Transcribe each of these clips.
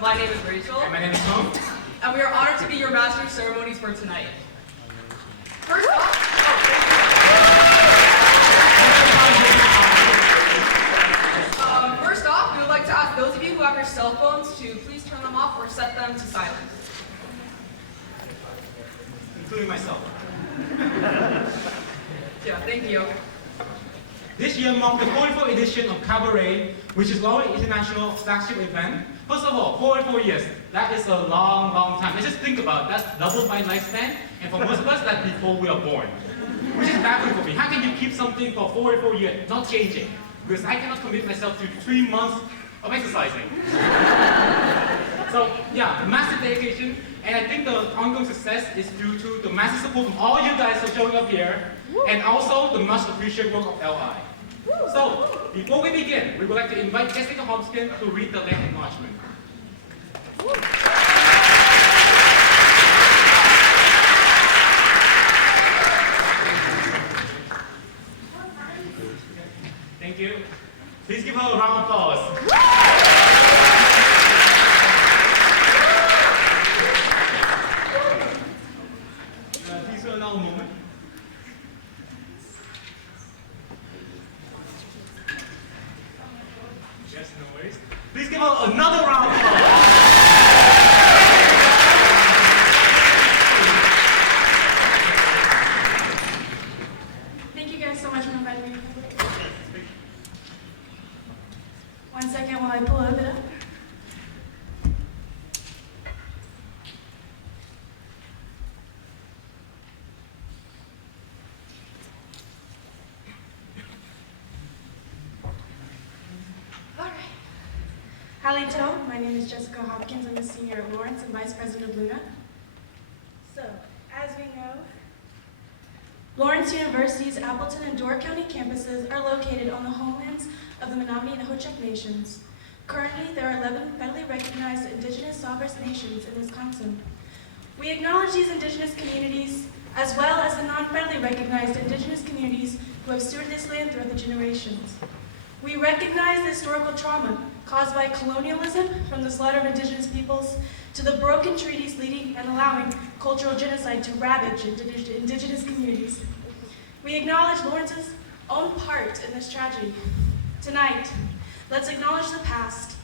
my name is Rachel. And my name is Tom. And we are honored to be your master of ceremonies for tonight. First off, we would like to ask those of you who have your cell phones to please turn them off or set them to silent. Including myself. Yeah, thank you. This year marked the 44th edition of Cabaret, which is our international flagship event. First of all, 44 years. That is a long, long time. Let's just think about it. That's double my lifespan, and for most of us, that's before we are born. Which is backward for me. How can you keep something for 44 years not changing? Because I cannot commit myself to 3 months of exercising. So, yeah, massive dedication, and I think the ongoing success is due to the massive support from all you guys for showing up here, and also the much appreciated work of LI. So, before we begin, we would like to invite Jessica Hopkins to read the land acknowledgement. Thank you. Please give her a round of applause. Please allow a moment. Yes, no worries. Please give her another round of applause. Thank you guys so much for inviting me. 1 second while I pull it up. Hay Trao, my name is Jessica Hopkins. I'm a senior at Lawrence and vice president of Luna. So, as we know, Lawrence University's Appleton and Door County campuses are located on the homelands of the Menominee and Ho-Chunk nations. Currently, there are 11 federally recognized indigenous sovereign nations in Wisconsin. We acknowledge these indigenous communities, as well as the non-federally recognized indigenous communities who have stewarded this land throughout the generations. We recognize the historical trauma caused by colonialism, from the slaughter of indigenous peoples to the broken treaties leading and allowing cultural genocide to ravage indigenous communities. We acknowledge Lawrence's own part in this tragedy. Tonight, let's acknowledge the past,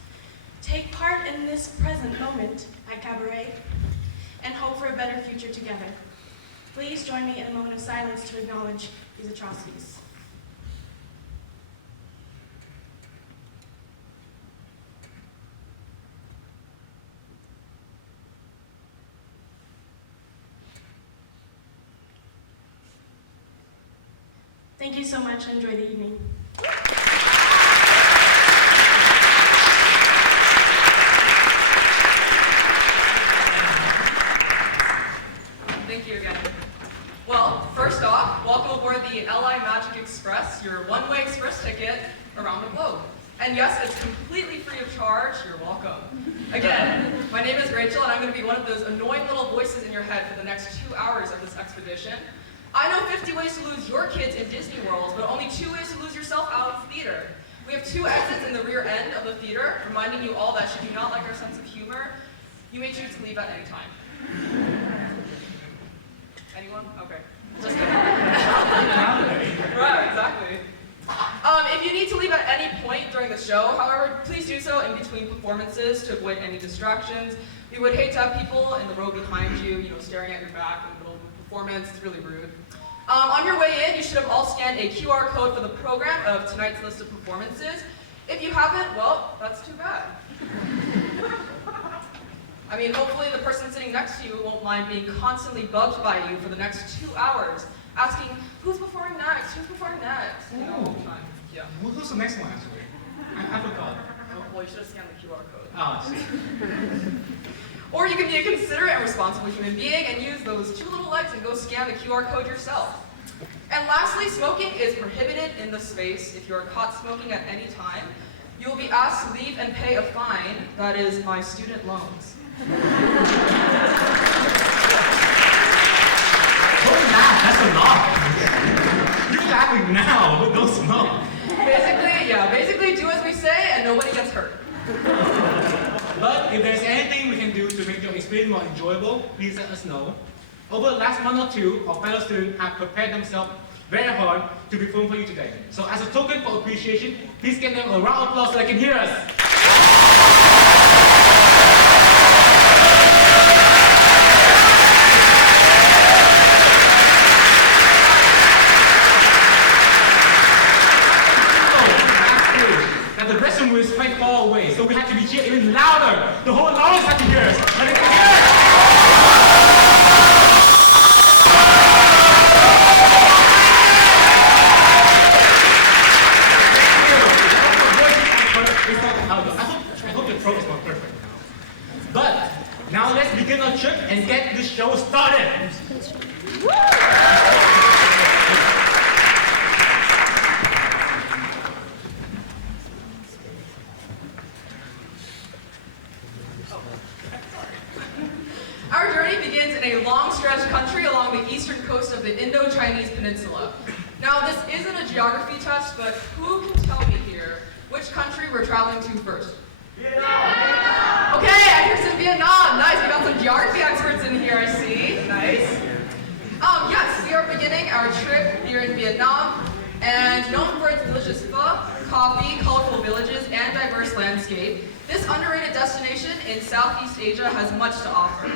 take part in this present moment at Cabaret, and hope for a better future together. Please join me in a moment of silence to acknowledge these atrocities. Thank you so much and enjoy the evening. Thank you again. Well, first off, welcome aboard the LI Magic Express, your one-way express ticket around the globe. And yes, it's completely free of charge. You're welcome. Again, my name is Rachel, and I'm going to be one of those annoying little voices in your head for the next 2 hours of this expedition. I know 50 ways to lose your kids in Disney World, but only 2 ways to lose yourself out of theater. We have 2 exits in the rear end of the theater, reminding you all that should you not like our sense of humor, you may choose to leave at any time. Anyone? Okay. Just kidding. Right, exactly. If you need to leave at any point during the show, however, please do so in between performances to avoid any distractions. We would hate to have people in the row behind you, staring at your back in the middle of the performance. It's really rude. On your way in, you should have all scanned a QR code for the program of tonight's list of performances. If you haven't, well, that's too bad. I mean, hopefully the person sitting next to you won't mind being constantly bugged by you for the next 2 hours, asking, who's performing next? Who's performing next? All the time. Yeah. Who's the next one, actually? I forgot. Well, you should have scanned the QR code. Oh, I see. Or you can be a considerate and responsible human being and use those 2 little legs and go scan the QR code yourself. And lastly, smoking is prohibited in the space. If you are caught smoking at any time, you will be asked to leave and pay a fine. That is my student loans. Don't laugh, that's a lot. You're laughing now, but don't smoke. Basically do as we say and nobody gets hurt. But if there's anything we can do to make your experience more enjoyable, please let us know. Over the last month or two, our fellow students have prepared themselves very hard to perform for you today. So as a token for appreciation, please give them a round of applause so they can hear us. Now the restroom is quite far away, so we have to be cheered even louder. The whole audience has to hear us. Let it hear us. I hope your throat is not perfect now. But now let's begin our trip and get this show started. Our journey begins in a long stretch country along the eastern coast of the Indo-Chinese Peninsula. Now, this isn't a geography test, but who can tell me here which country we're traveling to first? Vietnam! Okay, I hear some Vietnam. Nice, we got some geography experts in here, I see. Nice. Yes, we are beginning our trip here in Vietnam, and known for its delicious pho, coffee, colorful villages, and diverse landscape, this underrated destination in Southeast Asia has much to offer.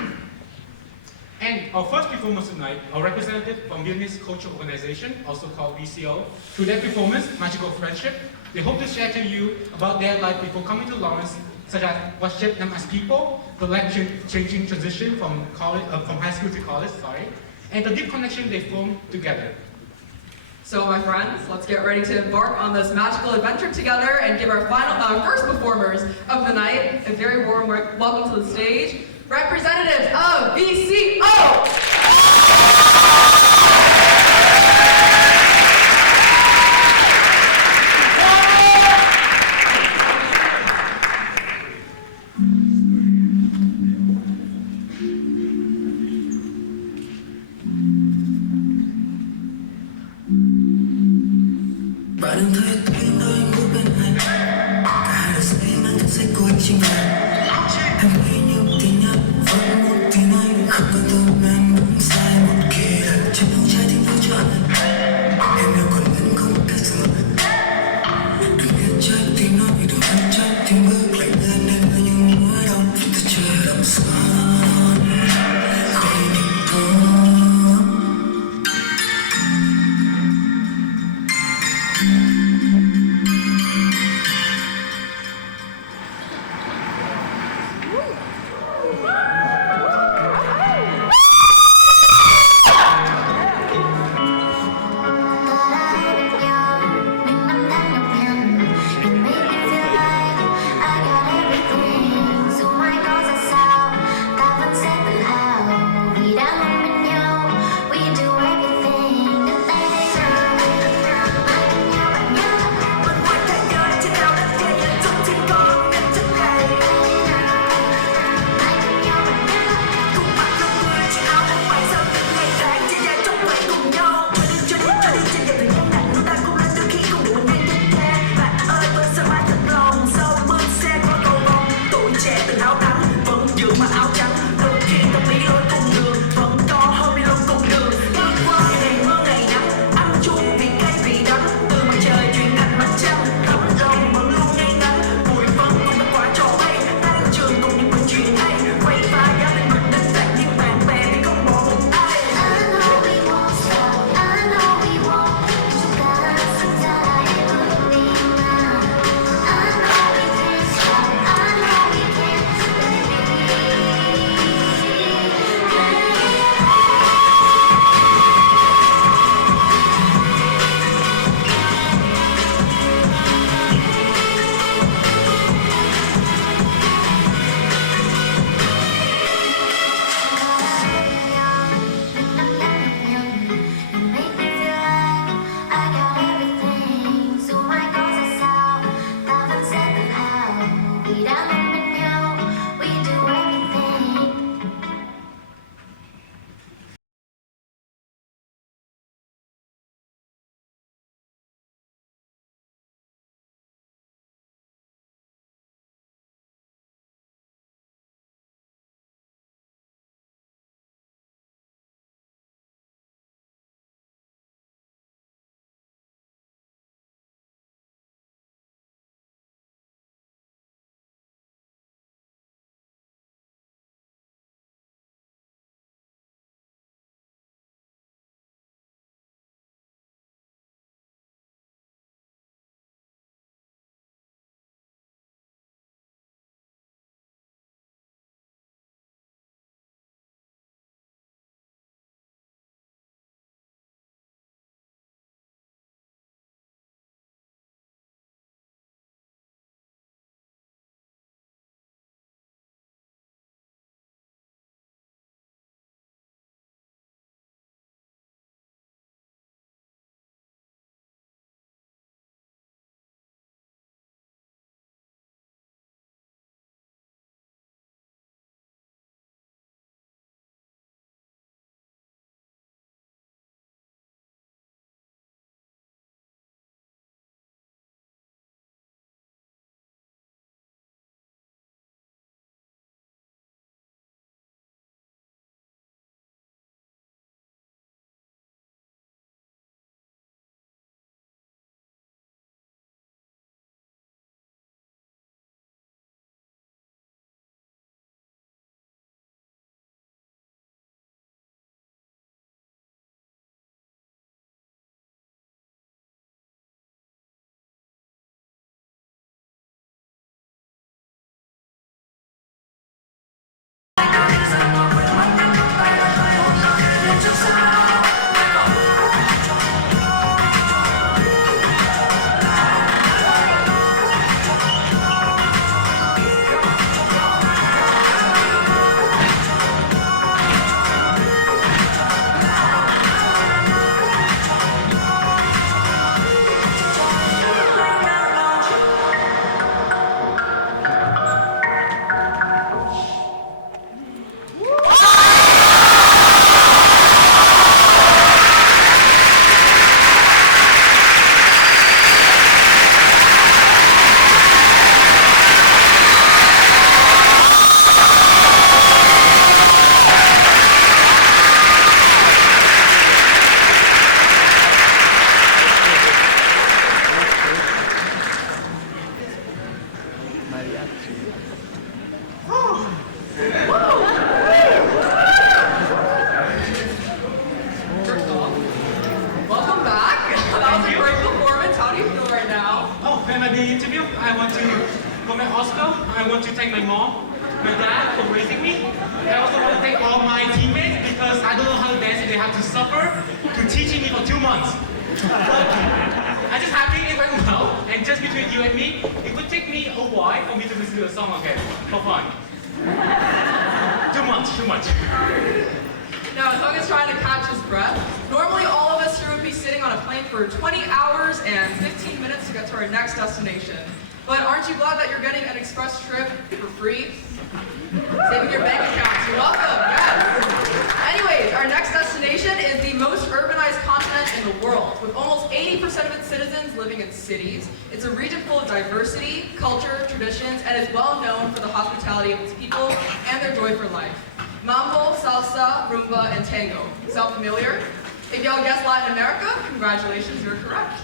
And our first performance tonight, a representative from Vietnamese Cultural Organization, also called VCO, through their performance, Magical Friendship, they hope to share to you about their life before coming to Lawrence, such as what shaped them as people, the life-changing transition from high school to college, and the deep connection they formed together. So, my friends, let's get ready to embark on this magical adventure together and give our first performers of the night a very warm welcome to the stage, representatives of VCO! Bạn đừng thấy tôi nơi ngủ bên anh. Cả hai đã say nắng sẽ cuối chính ngày. Em nghĩ như tình nhân vẫn một tình anh không cần tôi em. First off, welcome back. That was a great performance. How do you feel right now? Oh, and at the interview, I want to comment Oscar. I want to thank my mom, my dad for raising me. I also want to thank all my teammates because I don't know how to dance and they have to suffer to teaching me for 2 months. I'm just happy it went well, and just between you and me, it would take me a while for me to listen to the song again, for fun. Too much. Now, Hung is trying to catch his breath. Normally, all of us here would be sitting on a plane for 20 hours and 15 minutes to get to our next destination. But aren't you glad that you're getting an express trip for free? Saving your bank accounts. You're welcome. Yes. Anyways, our next destination is the most urbanized continent in the world, with almost 80% of its citizens living in cities. It's a region full of diversity, culture, traditions, and is well known for the hospitality of its people and their joy for life. Mambo, salsa, rumba, and tango. Sound familiar? If y'all guessed Latin America, congratulations, you're correct.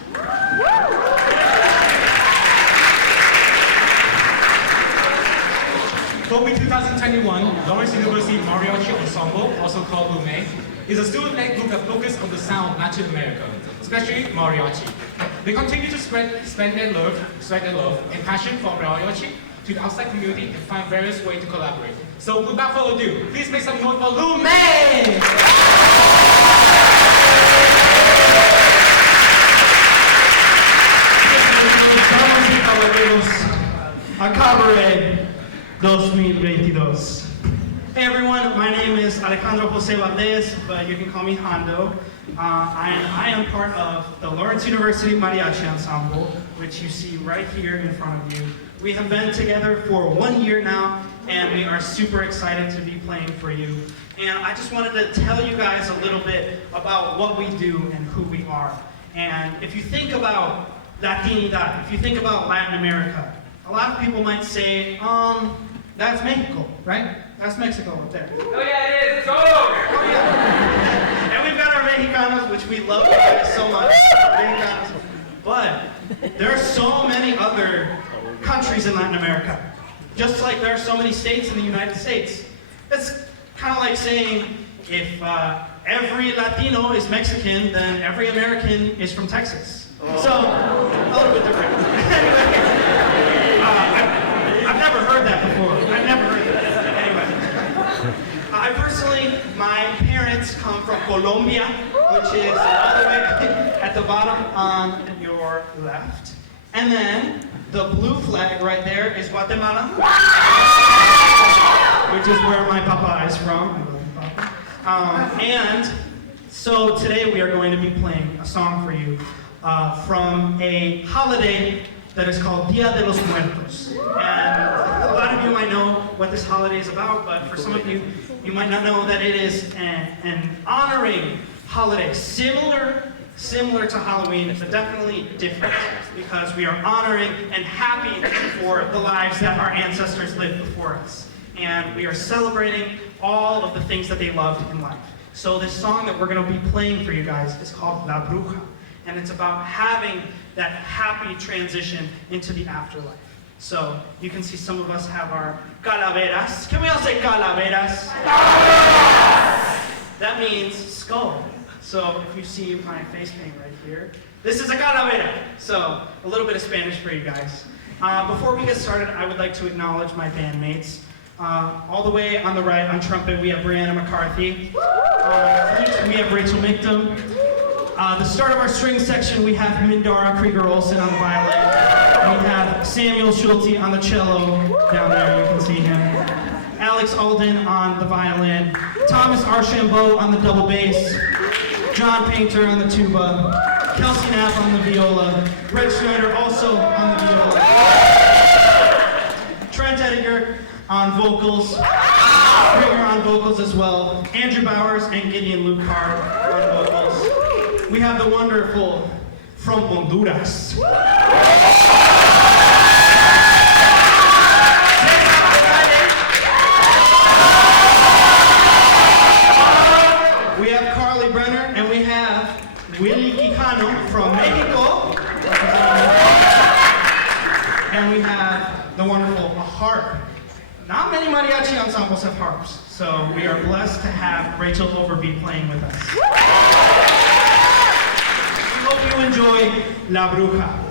FOBI 2021, Lawrence University Mariachi Ensemble, also called LUME, is a student-led group that focuses on the sound of Latin America, especially mariachi. They continue to spread their love and passion for mariachi to the outside community and find various ways to collaborate. So without further ado, please make some noise for LUME! Damas y caballeros, a Cabaret 2022. Hey everyone, my name is Alejandro Jose Valdez, but you can call me Hondo. I am part of the Lawrence University Mariachi Ensemble, which you see right here in front of you. We have been together for 1 year now, and we are super excited to be playing for you. And I just wanted to tell you guys a little bit about what we do and who we are. And if you think about Latinidad, if you think about Latin America, a lot of people might say, that's Mexico, right? That's Mexico up there. Oh yeah, it is! Go! Oh, yeah. And we've got our Mexicanos, which we love you guys so much. Mexicanos. But there are so many other countries in Latin America. Just like there are so many states in the United States. It's kind of like saying if every Latino is Mexican, then every American is from Texas. So, a little bit different. I've never heard that before. I've never heard that. Anyway. I personally, my parents come from Colombia, which is all the way at the bottom on your left. And then the blue flag right there is Guatemala, which is where my papa is from. And so today we are going to be playing a song for you from a holiday that is called Dia de los Muertos. And a lot of you might know what this holiday is about, but for some of you, you might not know that it is an honoring holiday, similar to Halloween, but definitely different, because we are honoring and happy for the lives that our ancestors lived before us. And we are celebrating all of the things that they loved in life. So this song that we're going to be playing for you guys is called La Bruja, and it's about having that happy transition into the afterlife. So you can see some of us have our calaveras. Can we all say calaveras? That means skull. So if you see my face paint right here, this is a calavera. So a little bit of Spanish for you guys. Before we get started, I would like to acknowledge my bandmates. All the way on the right, on trumpet, we have Brianna McCarthy. We have Rachel Michtam. The start of our string section, we have Mindara Krieger-Olsen on the violin. We have Samuel Schulte on the cello, down there, you can see him. Alex Alden on the violin. Thomas Archambault on the double bass. John Painter on the tuba. Kelsey Knapp on the viola. Red Schneider also on the viola. Trent Edinger on vocals. Springer on vocals as well. Andrew Bowers and Gideon Lucard on vocals. We have the wonderful from Honduras. We have Carly Brenner, and we have Willie Quijano from Mexico. And we have the wonderful harp. Not many mariachi ensembles have harps, so we are blessed to have Rachel Overby playing with us. We hope you enjoy La Bruja.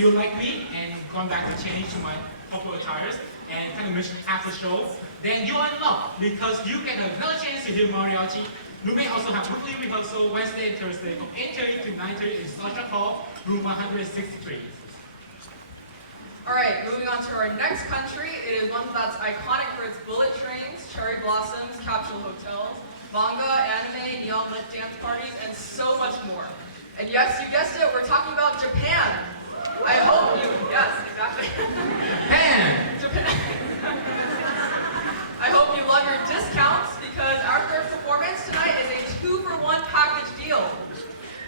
you like me and gone back to change to my popular attires and kind of mission after show, then you are in luck because you get another chance to hear mariachi. You may also have weekly rehearsal Wednesday and Thursday from 8:30 to 9:30 in Social Hall, room 163. All right, moving on to our next country. It is one that's iconic for its bullet trains, cherry blossoms, capsule hotels, manga, anime, neon lit dance parties, and so much more. And yes, you guessed it, we're talking about Japan. I hope you, yes, exactly. Japan. I hope you love your discounts because our third performance tonight is a 2-for-1 package deal.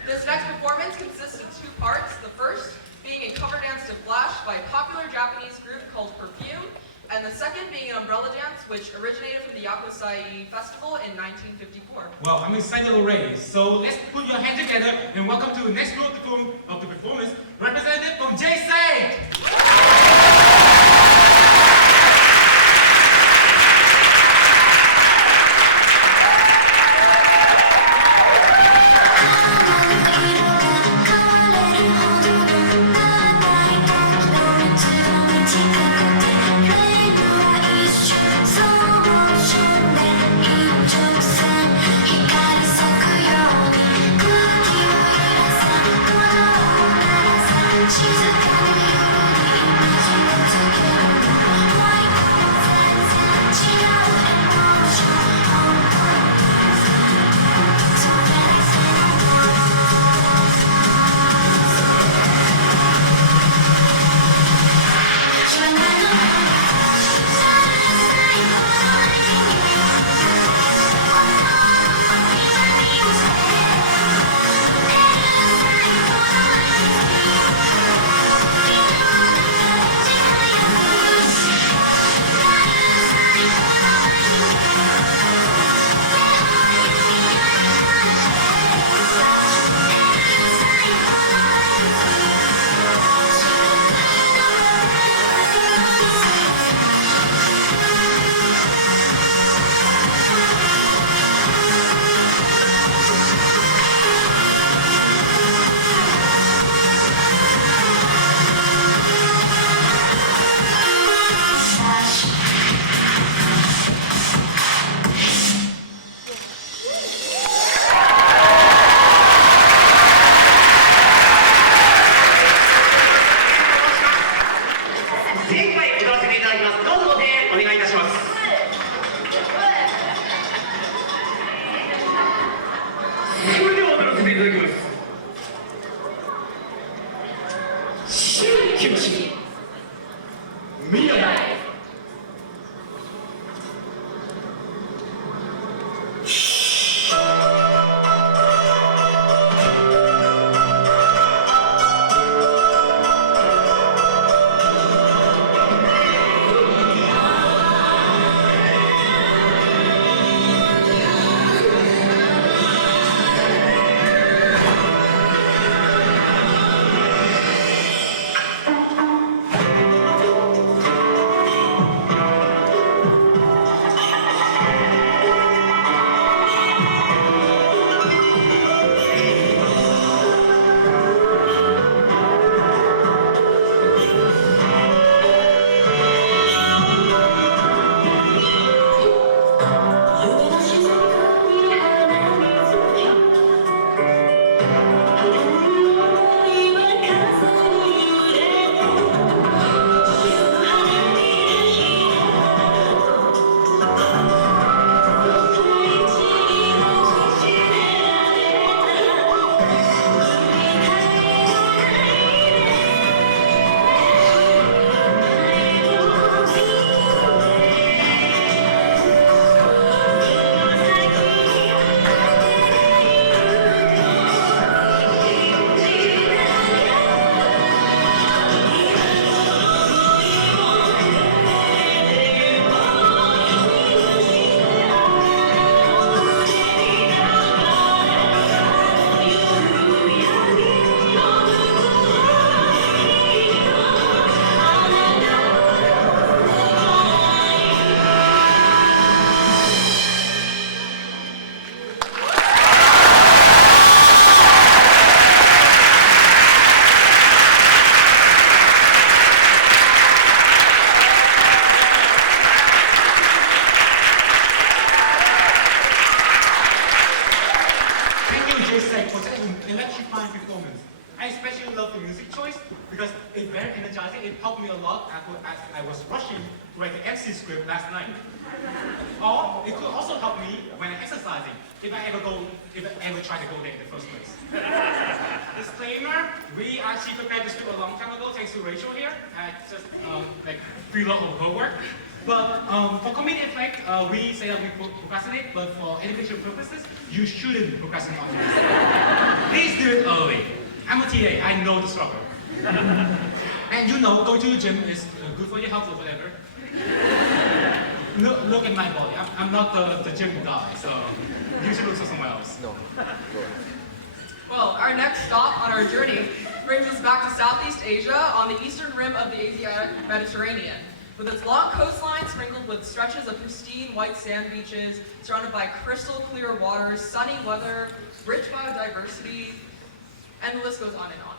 This next performance consists of 2 parts. The first being a cover dance to Flash by a popular Japanese group called Perfume, and the second being an umbrella dance which originated from the Yakusai Festival in 1954. Well, I'm excited already. So let's put your hands together and welcome to the next group of the performance, representative from J-Say! It helped me a lot as I was rushing to write the exit script last night. Or help me when exercising, if I ever try to go there in the first place. Disclaimer, we actually prepared this script a long time ago, thanks to Rachel here. I just like preload of her work. But for comedic effect, we say that we procrastinate, but for education purposes, you shouldn't procrastinate on this. Please do it early. I'm a TA, I know the struggle. And you know, going to the gym is good for your health or whatever. Look at my body. I'm not the gym guy, so you should look somewhere else. No. Well, our next stop on our journey brings us back to Southeast Asia on the eastern rim of the Asiatic Mediterranean. With its long coastline sprinkled with stretches of pristine white sand beaches, surrounded by crystal clear waters, sunny weather, rich biodiversity, and the list goes on and on.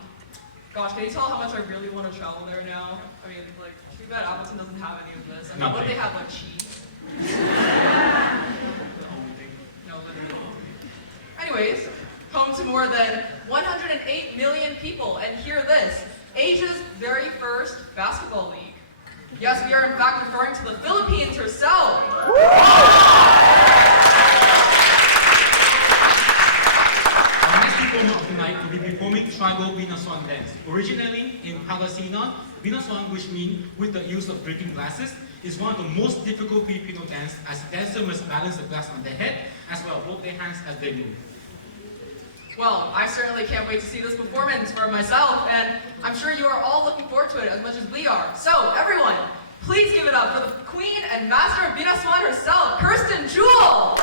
Gosh, can you tell how much I really want to travel there now? I mean, like, too bad Appleton doesn't have any of this. I mean, what do they have, like cheese? No, literally. Anyways, home to more than 108 million people, and hear this, Asia's very first basketball league. Yes, we are in fact referring to the Philippines herself. Our next performer of the night will be performing tribal Binasuan dance. Originally in Pangasinan, Binasuan, which means with the use of drinking glasses, is one of the most difficult Filipino dance, as dancers must balance the glass on their head as well as both their hands as they move. Well, I certainly can't wait to see this performance for myself, and I'm sure you are all looking forward to it as much as we are. So, everyone, please give it up for the Queen and Master of Binasuan herself, Kirsten Jewell!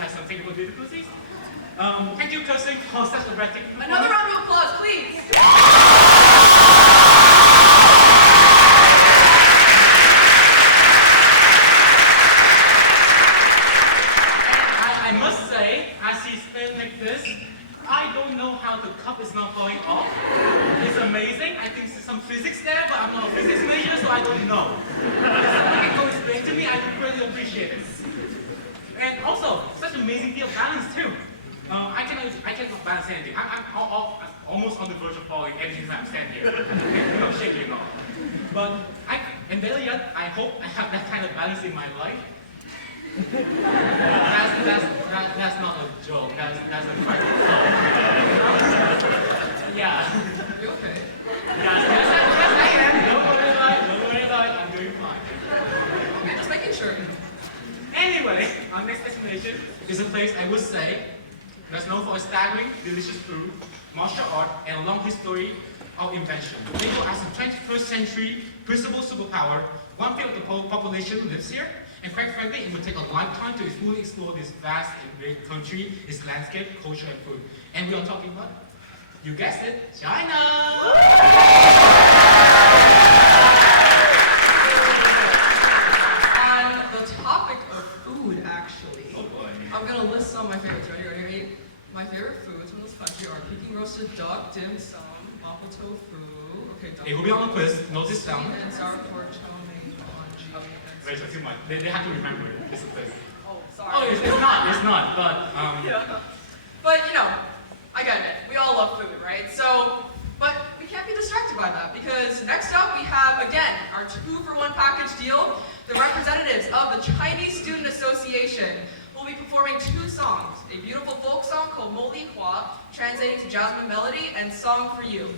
had some technical difficulties. Thank you, Cursing, for such a breathtaking performance. Another round of applause, please. I must say, as he stands like this, I don't know how the cup is not falling off. It's amazing. I think there's some physics there, but I'm not a physics major, so I don't know. If someone can go explain to me, I would really appreciate it. And also, such amazing deal of balance too. I cannot balance anything. I'm almost on the verge of falling every single time I stand here. Shaking off. But and better yet, I hope I have that kind of balance in my life. That's not a joke. That's a fact. Yeah. You okay? Yes, I am. Don't worry about it. I'm doing fine. Okay, just making sure. Anyway, our next destination is a place I would say that's known for a staggering, delicious food, martial art, and a long history of invention. Labeled as a 21st century principal superpower, 1/5 of the population lives here, and quite frankly, it would take a lifetime to fully explore this vast and great country, its landscape, culture, and food. And we are talking about, you guessed it, China! On the topic of food, actually, Oh boy. I'm gonna list some of my favorites. Ready? My favorite foods from this country are Peking roasted duck, dim sum, mapo tofu. Okay, It will be on the quiz, notice sweet down. and sour pork chow mein, congee. Wait, it's too much. They have to remember it. It's a quiz. Oh, sorry. Oh, it's not, but, Yeah. But you know, I get it. We all love food, right? So, but we can't be distracted by that because next up we have again our 2-for-1 package deal. The representatives of the Chinese Student Association will be performing 2 songs: a beautiful folk song called Mo Li Hua, translating to Jasmine Melody, and Song for You.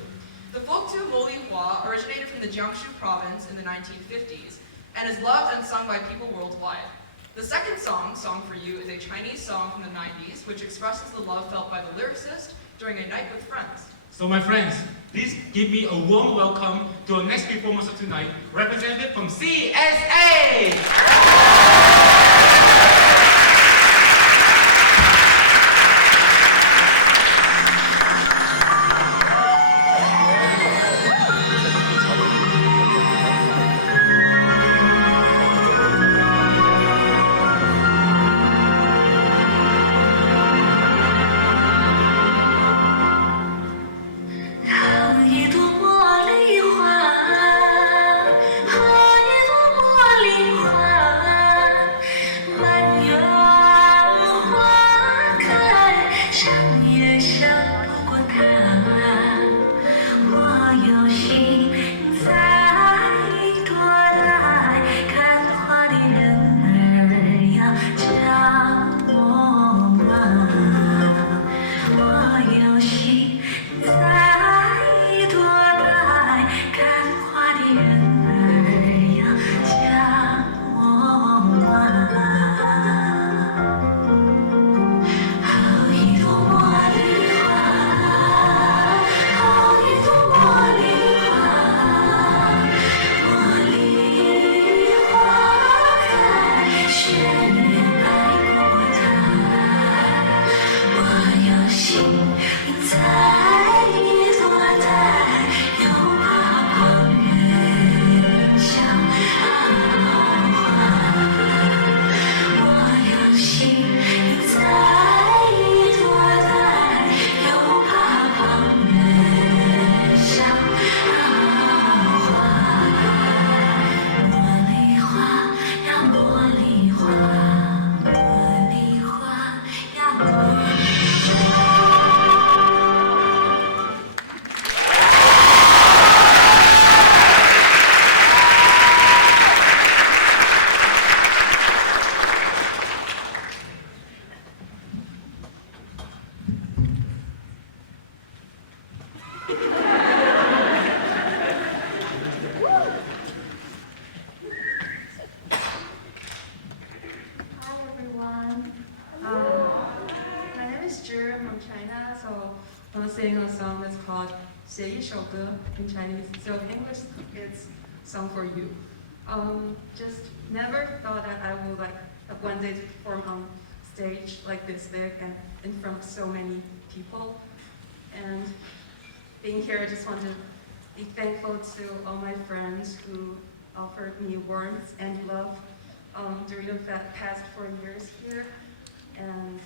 The folk tune Mo Li Hua originated from the Jiangsu province in the 1950s and is loved and sung by people worldwide. The second song, Song for You, is a Chinese song from the 90s, which expresses the love felt by the lyricist during a night with friends. so my friends, please give me a warm welcome to our next performance of tonight, representative from CSA! I was singing a song that's called 写一首歌 in Chinese. So in English, it's Song for You. Just never thought that I would like one day to perform on stage like this big and in front of so many people. And being here, I just want to be thankful to all my friends who offered me warmth and love during the past 4 years here. And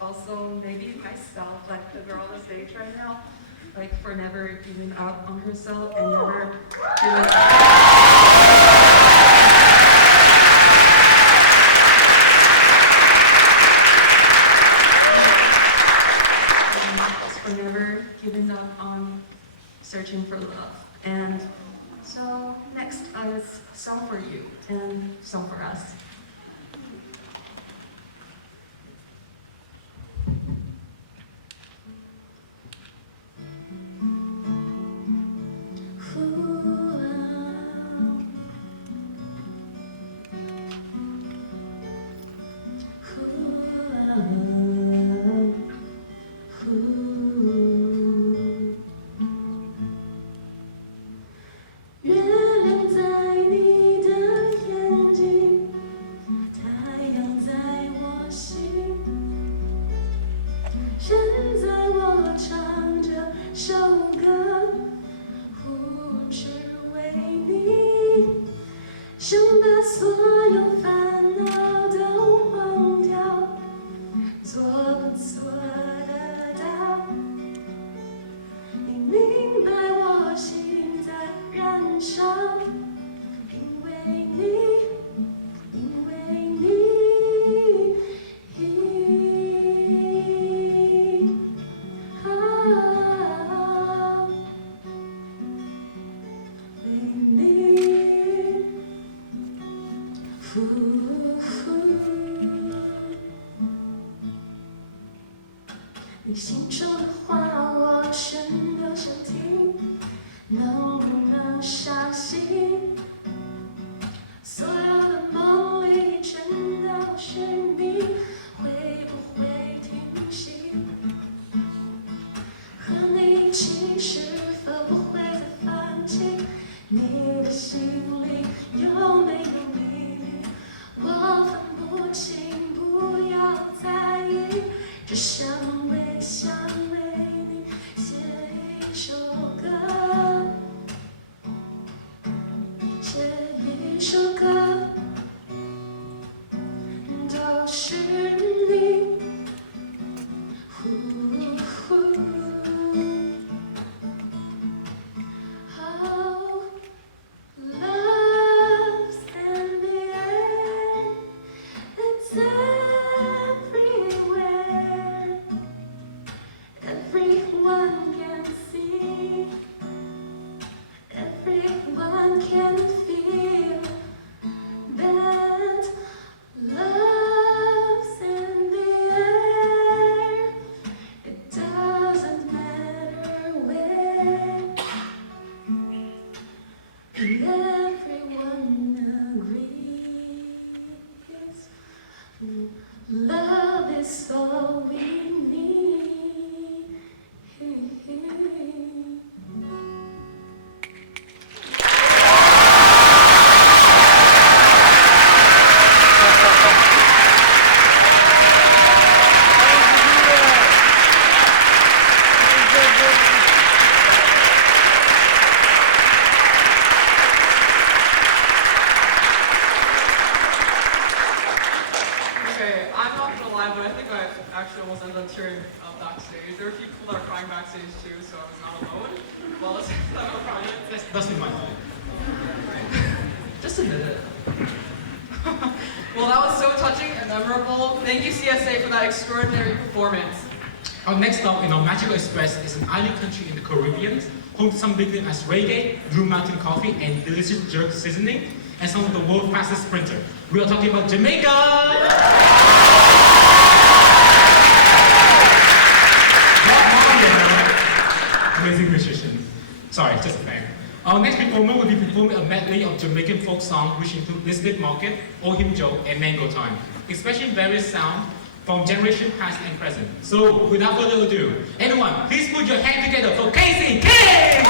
also maybe myself, like the girl on stage right now, like for never giving up on herself and never giving for never giving up on searching for love. And so next is Song for You and Song for Us.你心中的话我全都想听，能不能相信？所有的梦里全都是你，会不会停息？和你一起时否不会再放弃？你的心里有没有秘密？我分不清，不要在意，只想为你写一首歌，写一首歌，都是你。Oh, love's in the air, it's everywhere. Everyone can see, everyone can feel that love's in the air. It doesn't matter where, and everyone agrees. Love is all we need. Okay, I'm not gonna lie, but I think I actually almost ended up tearing up backstage. There were a few people that were crying backstage too, so I was not alone. Well, let's have a party. That's in my mind. Just a minute. Well, that was so touching and memorable. Thank you, CSA, for that extraordinary performance. Our next stop in our Magical Express is an island country in the Caribbean, home to some big names as reggae, Blue Mountain Coffee, and delicious jerk seasoning, and some of the world's fastest sprinter. We are talking about Jamaica! Amazing musicians. Sorry, just a fan. Our next performer will be performing a medley of Jamaican folk songs which include Listed Market, Oh Him Joe, and Mango Time, especially various sounds from generation past and present. So, without further ado, anyone, please put your hand together for Casey King!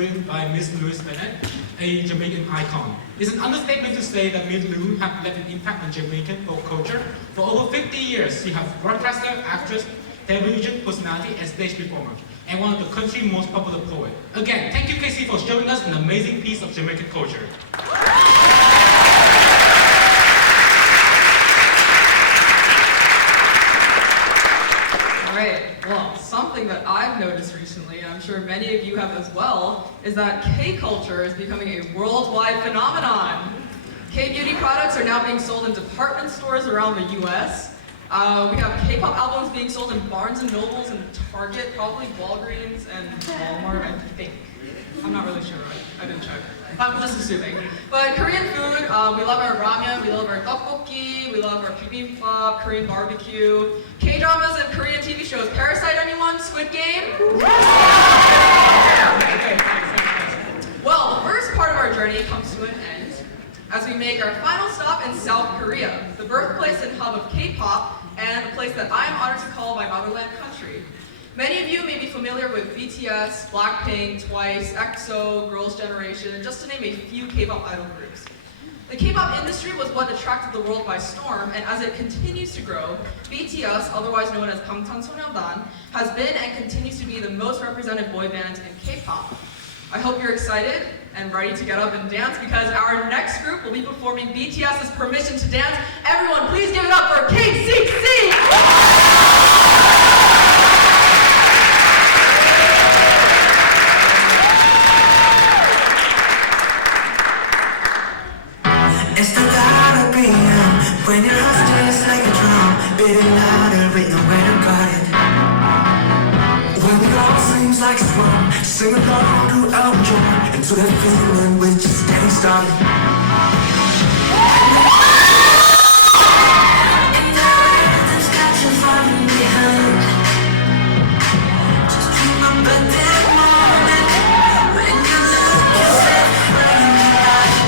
written by Miss Louise Bennett, a Jamaican icon. It's an understatement to say that Miss Lou has left an impact on Jamaican folk culture. For over 50 years, she has broadcaster, actress, television personality, and stage performer, and one of the country's most popular poet. Again, thank you, Casey, for showing us an amazing piece of Jamaican culture. Alright, well, something that I've noticed recently, I'm sure many of you have as well, is that K-culture is becoming a worldwide phenomenon. K-beauty products are now being sold in department stores around the US. We have K-pop albums being sold in Barnes & Nobles and Target, probably Walgreens and Walmart, I think. I'm not really sure, I didn't check. I'm just assuming. But Korean food, we love our ramen, we love our tteokbokki, we love our bibimbap, Korean barbecue, K-dramas and Korean TV shows. Parasite, anyone? Squid Game? Well, the first part of our journey comes to an end as we make our final stop in South Korea, the birthplace and hub of K-pop, and a place that I am honored to call my motherland country. Many of you may be familiar with BTS, Blackpink, Twice, EXO, Girls' Generation, and just to name a few K-pop idol groups. The K-pop industry was what attracted the world by storm, and as it continues to grow, BTS, otherwise known as 방탄소년단, has been and continues to be the most represented boy band in K-pop. I hope you're excited and ready to get up and dance because our next group will be performing BTS's Permission to Dance. Everyone, please give it up for KCC! It's the Cabaret, when your heart just like a drum, beating louder, ain't nowhere to guard it. When it all seems like it's wrong, sing along to our joy, into that feeling we're just getting started. And the rhythm's got you falling behind. Just dream about that moment when you look yourself right in the eye.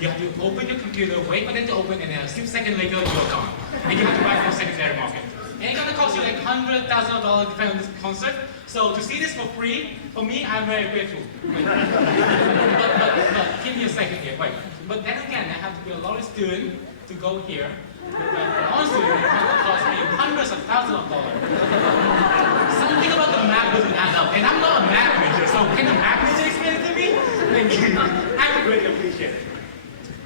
You have to open your computer, wait for them to open, and then a few seconds later, you're gone. And you have to buy from secondary market. And it's gonna cost you like $100,000 depending on this concert. So to see this for free, for me, I'm very grateful. but give me a second here, wait. But then again, I have to be a law student to go here. Honestly, it cost me hundreds of thousands of dollars. Something about the math doesn't add up. And I'm not a math major, so can the math major explain it to me? Thank you. I would really appreciate it.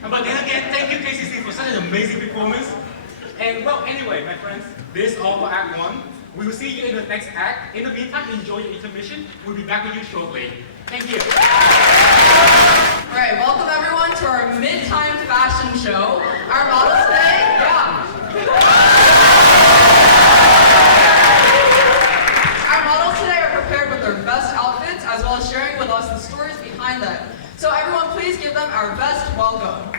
But then again, thank you KCC for such an amazing performance. And well, anyway, my friends, this is all for Act 1. We will see you in the next act. In the meantime, enjoy your intermission. We'll be back with you shortly. Thank you. All right, welcome everyone to our mid-time fashion show. Our model today, Our models today are prepared with their best outfits as well as sharing with us the stories behind them. So everyone, please give them our best welcome.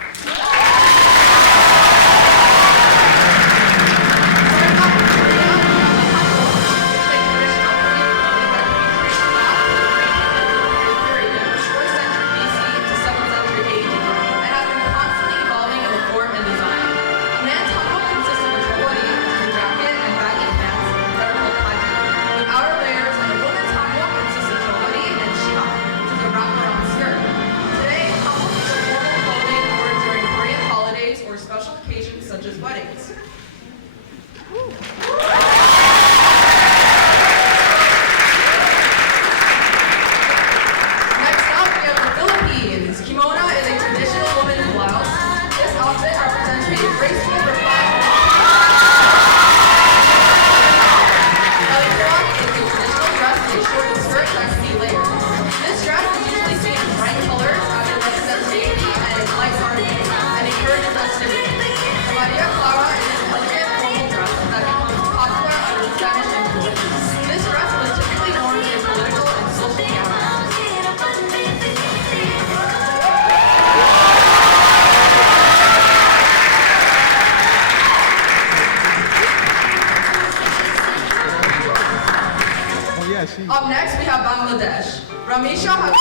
Such as weddings. Next up, we have the Philippines. Kimono is a traditional woman's blouse. This outfit represents a graceful, refined. Alipurang is a traditional dress with a short skirt that can be layered. This dress is usually seen in bright colors as it represents safety and is light-hearted and encourages festivity. Maria Clara is an elegant formal dress that becomes popular under Spanish influence. This dress was typically worn in political and social gatherings. Up next, we have Bangladesh. Ramisha has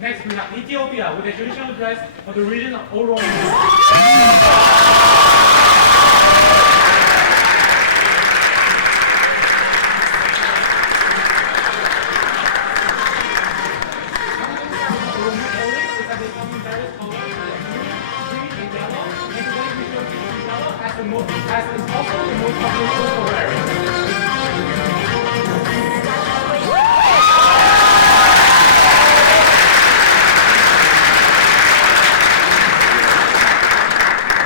Next we have Ethiopia with a traditional dress of the region of Oromo. As is also the most popular social wear.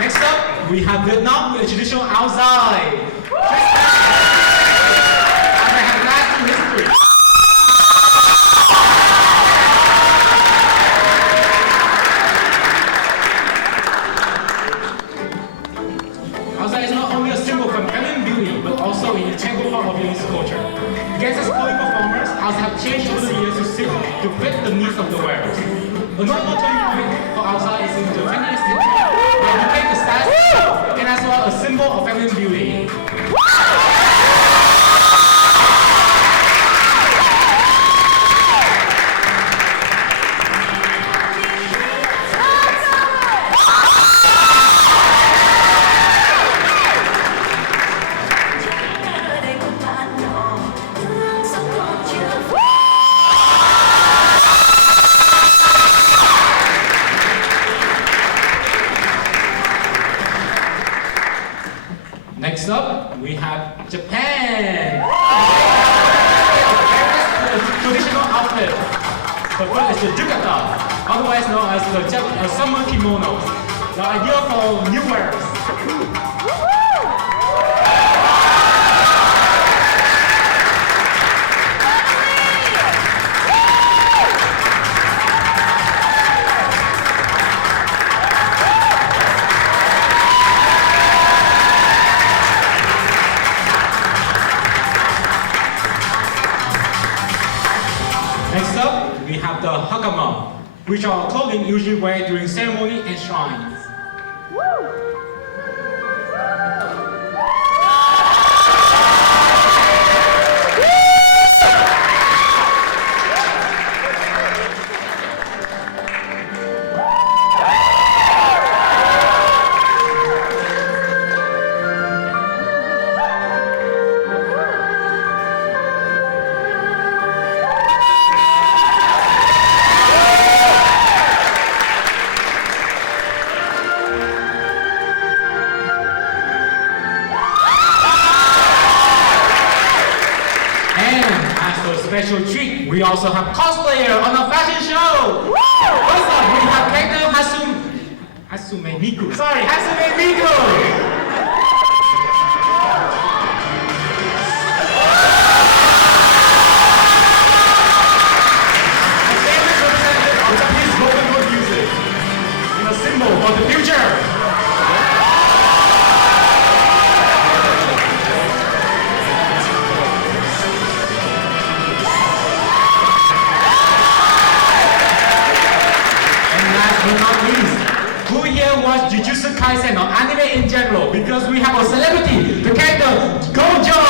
Next up, we have Vietnam with a traditional outside. And I have lasting history. Outside is not only a symbol for feminine beauty, but also an integral part of Vietnamese culture. Guests clothing performers also have changed over the years to fit the needs of the wearers. A notable turning point for outside is in the 20th century, where it became the status and as well a symbol of feminine beauty. Next up, we have Japan. Traditional outfit. The first is the yukata, otherwise known as the summer kimonos. The ideal for new wearers. Next up, we have the hakama, which are clothing usually worn during ceremony and shrines. special treat. We also have cosplayer on a fashion show. First up, we have character Hasume Miku. Sorry, Hasume Miku. Symbol for the future. And last but not least, who here watched Jujutsu Kaisen or anime in general? Because we have a celebrity, the character Gojo.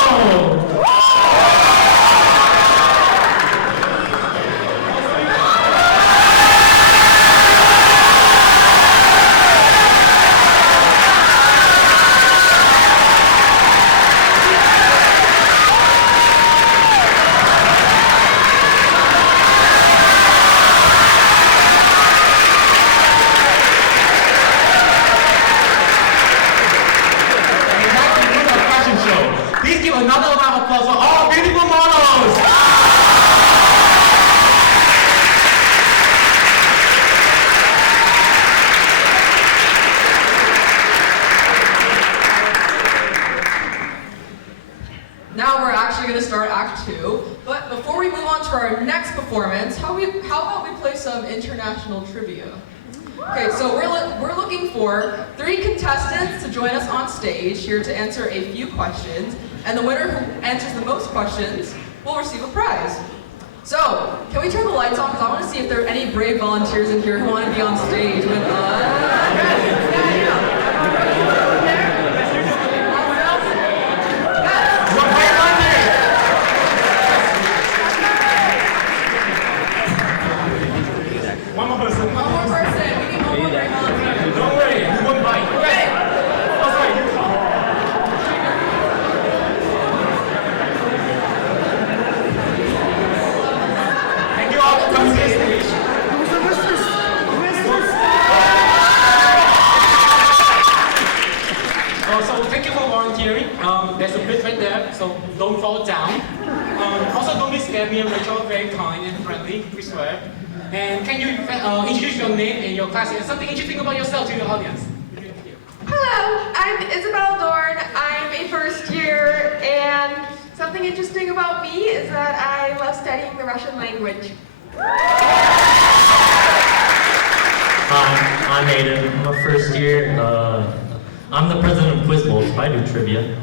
Another round of applause for all beautiful models! Now we're actually going to start Act 2, but before we move on to our next performance, how about we play some international trivia? Okay, so we're looking for 3 contestants to join us on stage here to answer a few questions, and the winner who answers the most questions will receive a prize. So, can we turn the lights on? Because I want to see if there are any brave volunteers in here who want to be on stage with us. One more person. One more person. We need one more brave volunteer. Don't worry, we won't bite. Okay. Oh, sorry. Thank you all for coming to the stage. So thank you for volunteering. There's a bit right there, so don't fall down. Also, don't be scared. Me and Rachel are very kind and friendly, we swear. And can you introduce your name and your class and something interesting about yourself to your audience? Hello, I'm Isabel Dorn. I'm a first year, and something interesting about me is that I love studying the Russian language. Hi, I'm Aiden. I'm a first year. I'm the president of Quiz Bowls. I do trivia.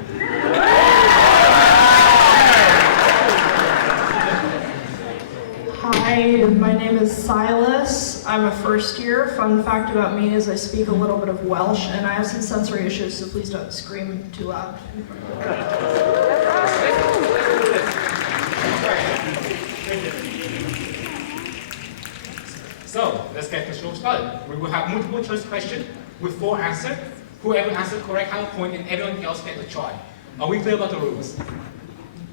Hi, my name is Silas. I'm a first year. Fun fact about me is I speak a little bit of Welsh and I have some sensory issues, so please don't scream too loud. So, let's get the show started. We will have multiple choice questions with 4 answers. Whoever answers correct has a point and everyone else gets a try. Are we clear about the rules?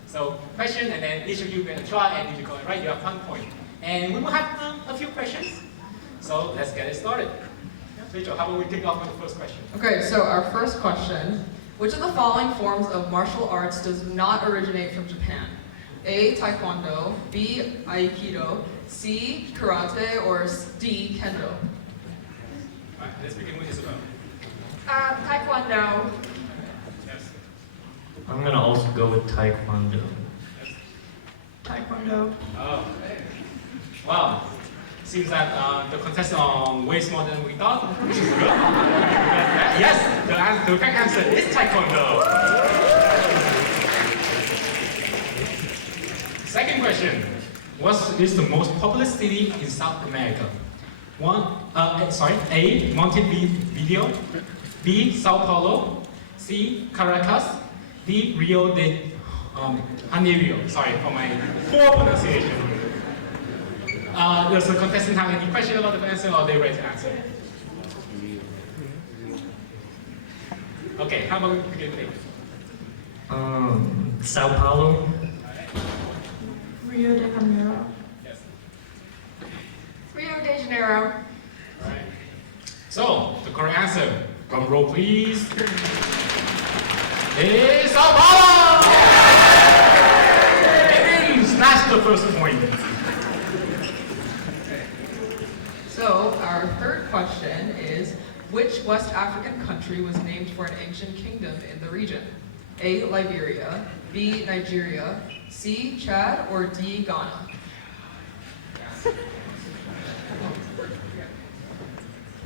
So, question and then each of you get a try, and if you got it right, you have 1 point. And we will have a few questions. So, let's get it started. Rachel, how about we kick off with the first question? Okay, so our first question. Which of the following forms of martial arts does not originate from Japan? A. Taekwondo, B. Aikido, C. Karate, or D. Kendo? Alright, let's begin with Isabel. Taekwondo. Yes. I'm gonna also go with Taekwondo. Taekwondo. Oh. Wow. Seems that the contestant weighs more than we thought, which is good. Yes, the correct answer is Taekwondo. Second question. What is the most populous city in South America? A. Montevideo, B. Sao Paulo, C. Caracas, D. Rio de Janeiro. Sorry for my poor pronunciation. Does the contestant have any question about the answer, or are they ready to answer? Okay, how about we begin with it? Sao Paulo. Rio de Janeiro. Yes. Rio de Janeiro. Alright. So, the correct answer, drum roll please, is Sao Paulo! It means snatch the the first point. So our third question is, which West African country was named for an ancient kingdom in the region? A, Liberia, B, Nigeria, C, Chad, or D, Ghana?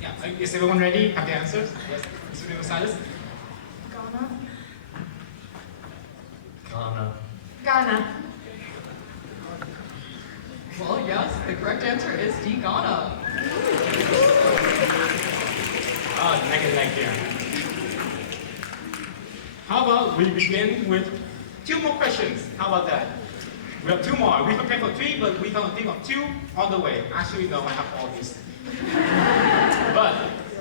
Yeah, is everyone ready? Have the answers? Yes, Mr. Gonzalez? Ghana. Ghana. Ghana. Well, yes, the correct answer is D, Ghana. Oh, negative leg here. How about we begin with 2 more questions? How about that? We have 2 more. We prepared for 3, but we can think of 2 on the way. Actually, no, I have all these. But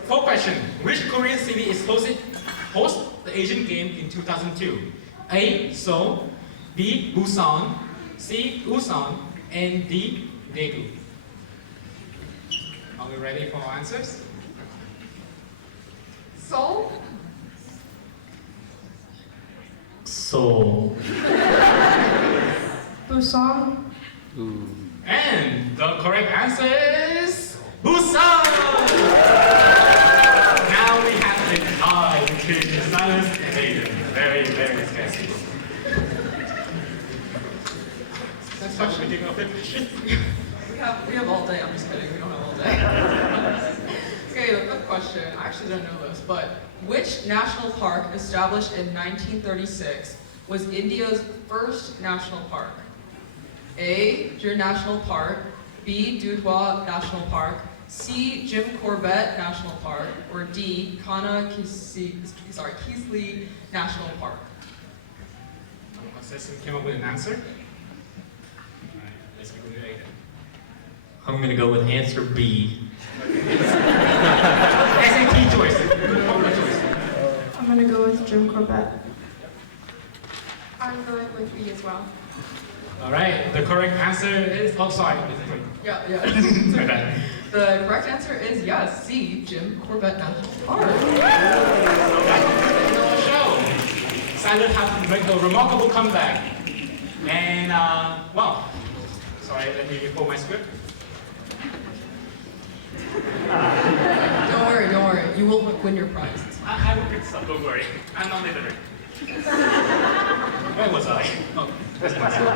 4 questions. Which Korean city is host the Asian Games in 2002? A, Seoul, B, Busan, C, Ulsan, and D, Daegu. Are we ready for our answers? Seoul. Seoul. Busan. And the correct answer is Busan! Now we have the tie between Silas and Aiden. Very, very sketchy. Next question, we take off We have all day. I'm just kidding. We don't have all day. Okay, the fifth question. I actually don't know this, but which national park established in 1936 was India's first national park? A, Gir National Park, B, Dudhwa National Park, C, Jim Corbett National Park, or D, Kisli National Park? Consistent came up with an answer. Alright, let's begin with Aiden. I'm gonna go with answer B. SAT choice. Popular choice. I'm gonna go with Jim Corbett. I'm going with B as well. Alright, the correct answer is, oh sorry. Yeah. My bad. The correct answer is yes, C, Jim Corbett National Park. So that's our show. Silent have made a remarkable comeback. And, well, sorry, let me pull my script. Don't worry. You will win your prize. I will pick some, don't worry. I'm not literate. Where was I? Oh, that's myself.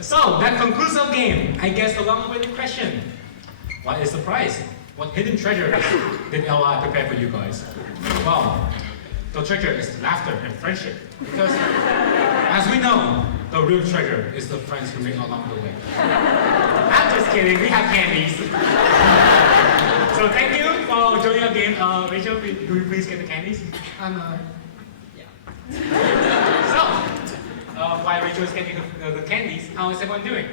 So, that concludes our game. I guess the long-awaited question. What is the prize? What hidden treasure did LI prepare for you guys? Well, the treasure is laughter and friendship. Because, as we know, the real treasure is the friends who make along the way. I'm just kidding, we have candies. So thank you for joining our game. Rachel, do you please get the candies? So, while Rachel is getting the candies, how is everyone doing?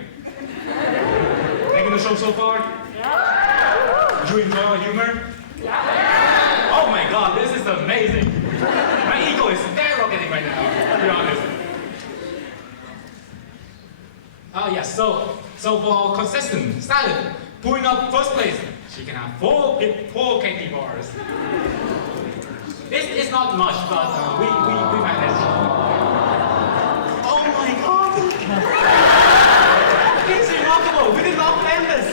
Liking the show so far? Yeah. Did you enjoy our humor? Yeah. Oh my god, this is amazing. My ego is skyrocketing right now, to be honest. Oh yes, so for consistent, silent, pulling up first place, she can have four candy bars. This is not much, but we managed. Oh my god! It's remarkable! We did not plan this!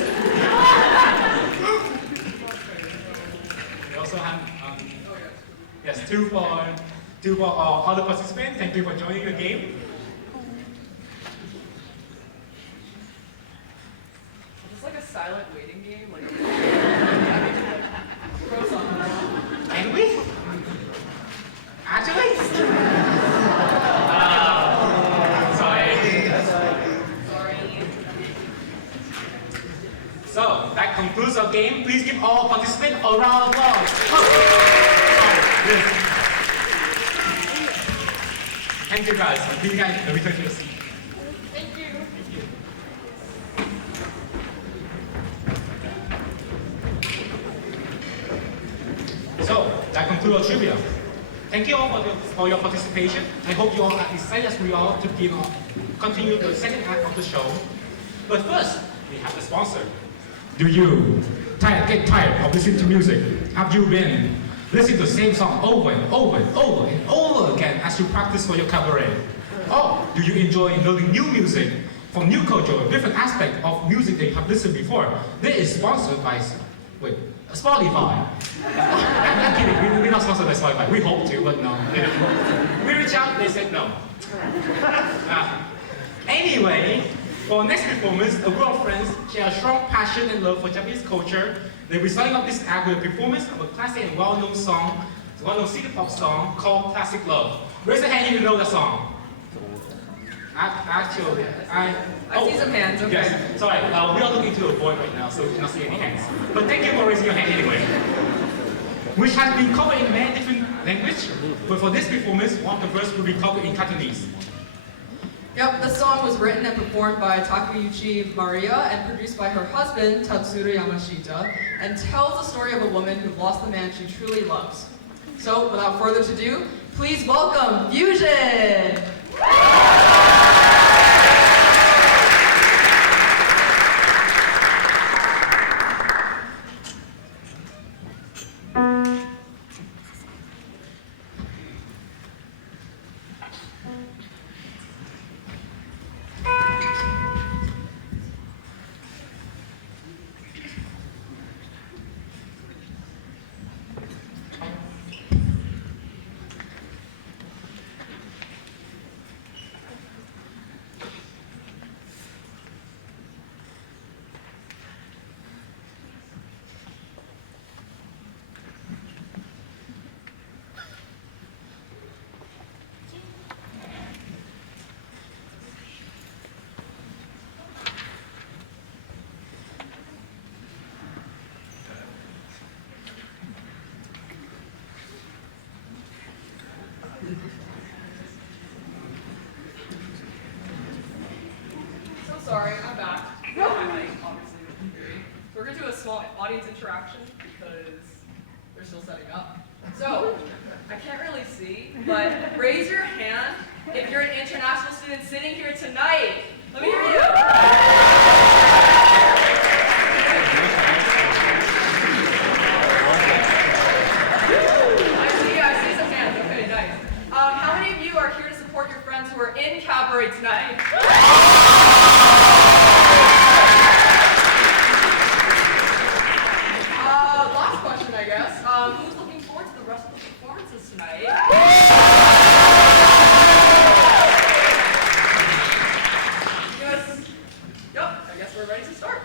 We also have, yes, two for our other participants. Thank you for joining the game. It's like a silent waiting game. Like, throw something. Can we? Actually? Sorry. So, that concludes our game. Please give all participants a round of applause. Thank you guys. Please guys, return to your seat. Thank you. So, that concludes our trivia. Thank you all for your participation. I hope you all are excited as we are to continue the second act of the show. But first, we have the sponsor. Do you get tired of listening to music? Have you been listening to the same song over and over and over and over again as you practice for your cabaret? Oh, do you enjoy learning new music from new culture, different aspects of music that you have listened before? This is sponsored by, Spotify. I'm kidding, we're not sponsored by Spotify. We hope to, but no. They don't. We reached out, they said no. Anyway, for our next performance, a group of friends share a strong passion and love for Japanese culture. They'll be starting off this act with a performance of a classic and well-known song, a well-known city pop song called Classic Love. Raise your hand if you know the song. Actually, I see some hands, okay. Yes, sorry, we are looking to a void right now, so we cannot see any hands. But thank you for raising your hand anyway. Which has been covered in many different languages, but for this performance, one of the verses will be covered in Cantonese. Yep, the song was written and performed by Takeuchi Maria and produced by her husband, Tatsuro Yamashita, and tells the story of a woman who lost the man she truly loves. So, without further ado, please welcome Fusion! So sorry, I'm back. My mic obviously wasn't hearing. So we're going to do a small audience interaction because they're still setting up. So, I can't really see, but raise your hand if you're an international student sitting here tonight. Let me hear you. I see some hands. Okay, nice. How many of you are here to support your friends who are in Cabaret tonight? Last question, I guess. Who's looking forward to the rest of the performances tonight? Yes. Yep, I guess we're ready to start.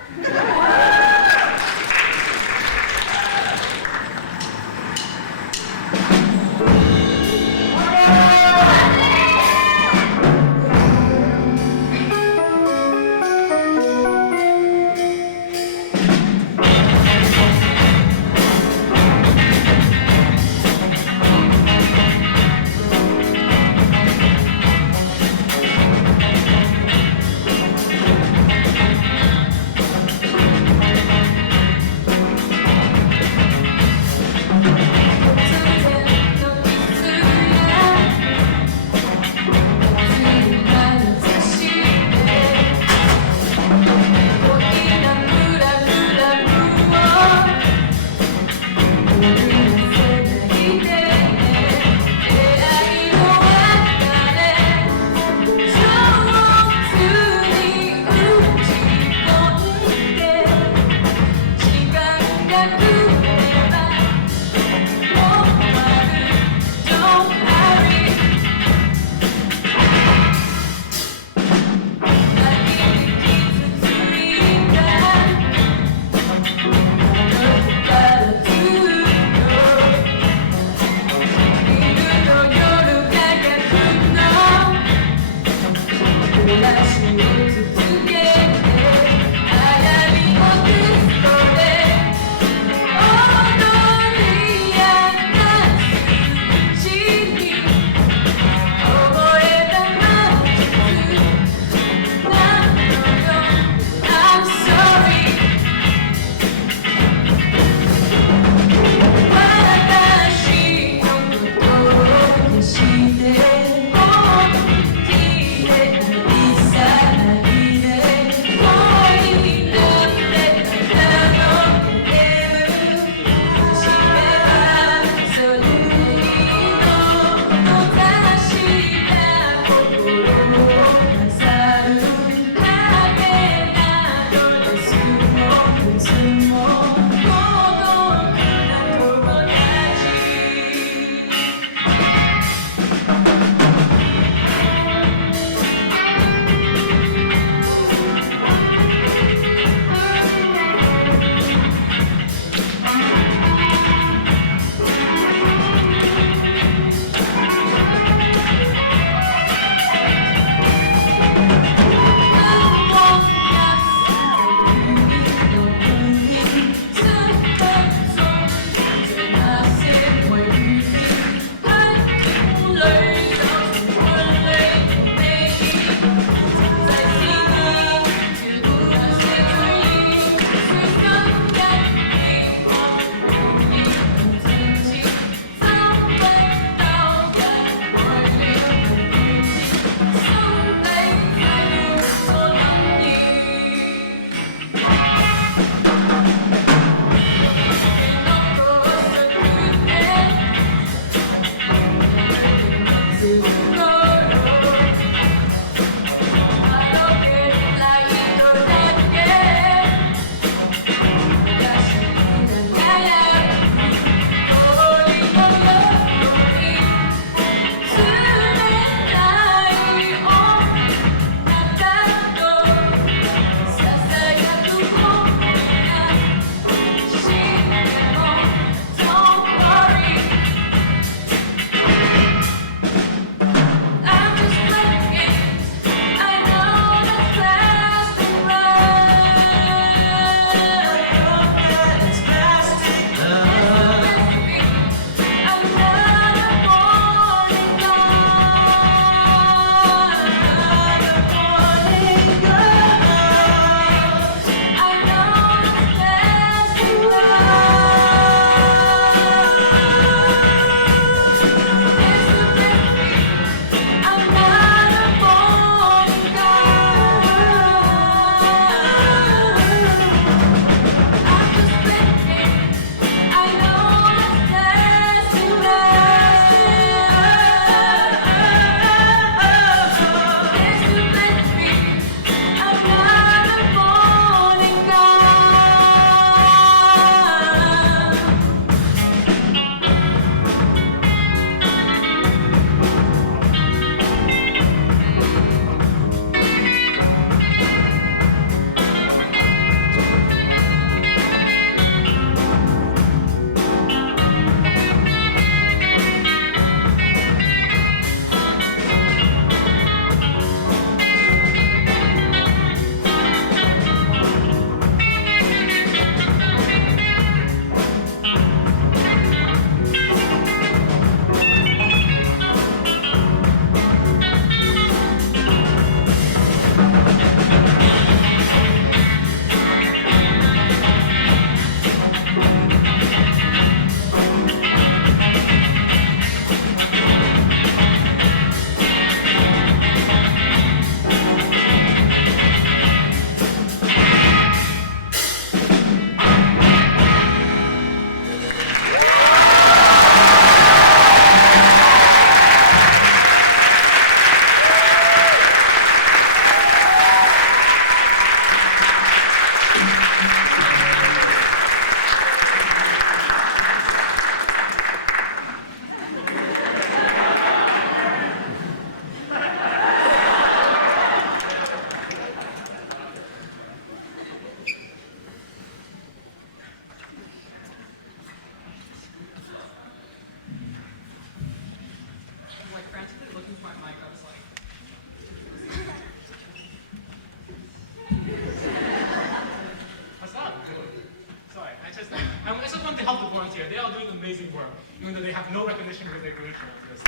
here. They are doing amazing work, even though they have no recognition because they're credentials.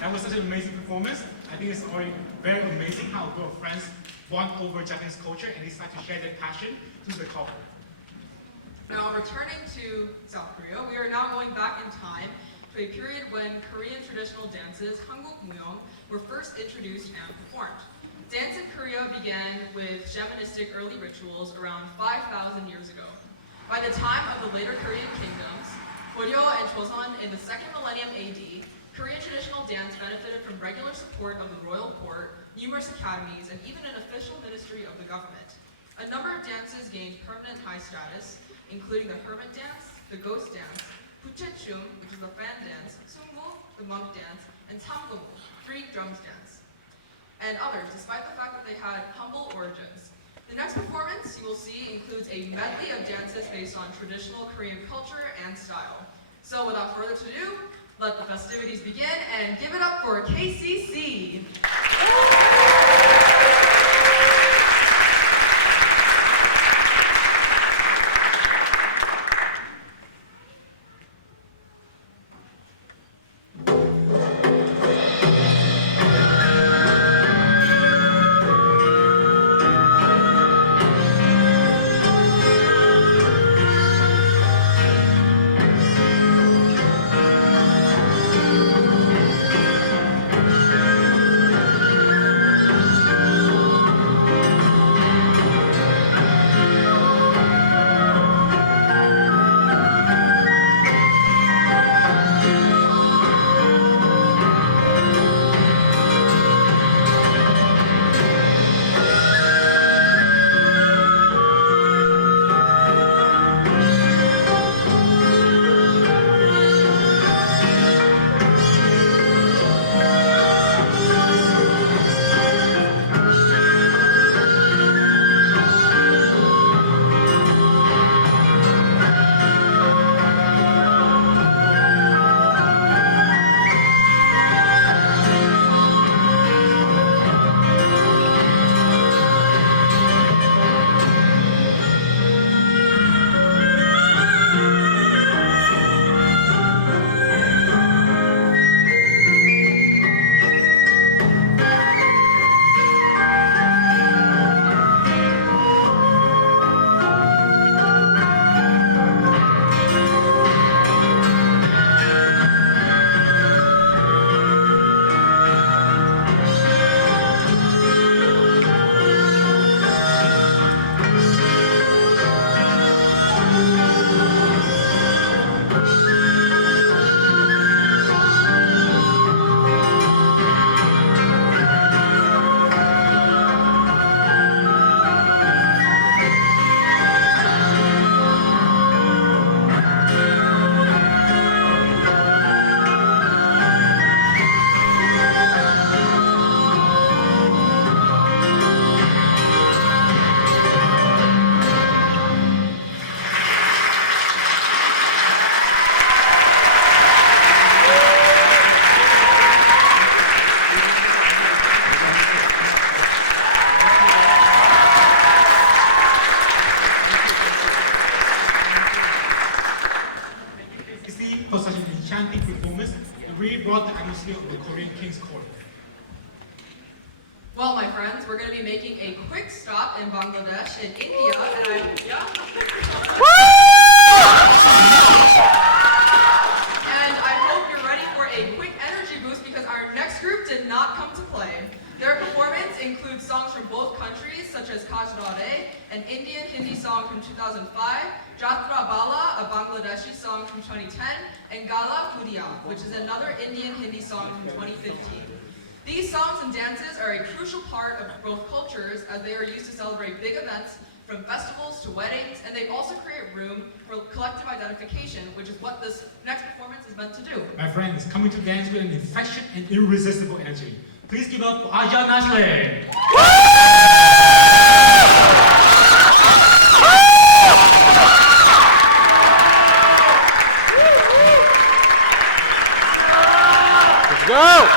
That was such an amazing performance. I think it's already very amazing how a group of friends bond over Japanese culture and decide to share their passion through the couple. Now, returning to South Korea, we are now going back in time to a period when Korean traditional dances, Hanguk Muyong, were first introduced and performed. Dance in Korea began with shamanistic early rituals around 5,000 years ago. By the time of the later Korean kingdoms, Goryeo and Joseon in the 2nd millennium AD, Korean traditional dance benefited from regular support of the royal court, numerous academies, and even an official ministry of the government. A number of dances gained permanent high status, including the hermit dance, the ghost dance, Puchechum, which is the fan dance, Sungmu, the monk dance, and Tamgomu, Greek drums dance, and others, despite the fact that they had humble origins. The next performance you will see includes a medley of dances based on traditional Korean culture and style. So without further ado, let the festivities begin and give it up for KCC. For such an enchanting performance, it really brought the atmosphere of the Korean King's Court. Well, my friends, we're going to be making a quick stop in Bangladesh, in India, and I hope you're ready for a quick energy boost because our next group did not come to play. Their performance includes songs from both countries, such as Kajrare, an Indian Hindi song from 2005, Jatra Bala, a Bangladeshi song from 2010, and Gala Kudiya, which is another Indian Hindi song from 2015. These songs and dances are a crucial part of both cultures as they are used to celebrate big events, from festivals to weddings, and they also create room for collective identification, which is what this next performance is meant to do. My friends, coming to dance with an infectious and irresistible energy. Please give up for Aja Nashle. Let's go!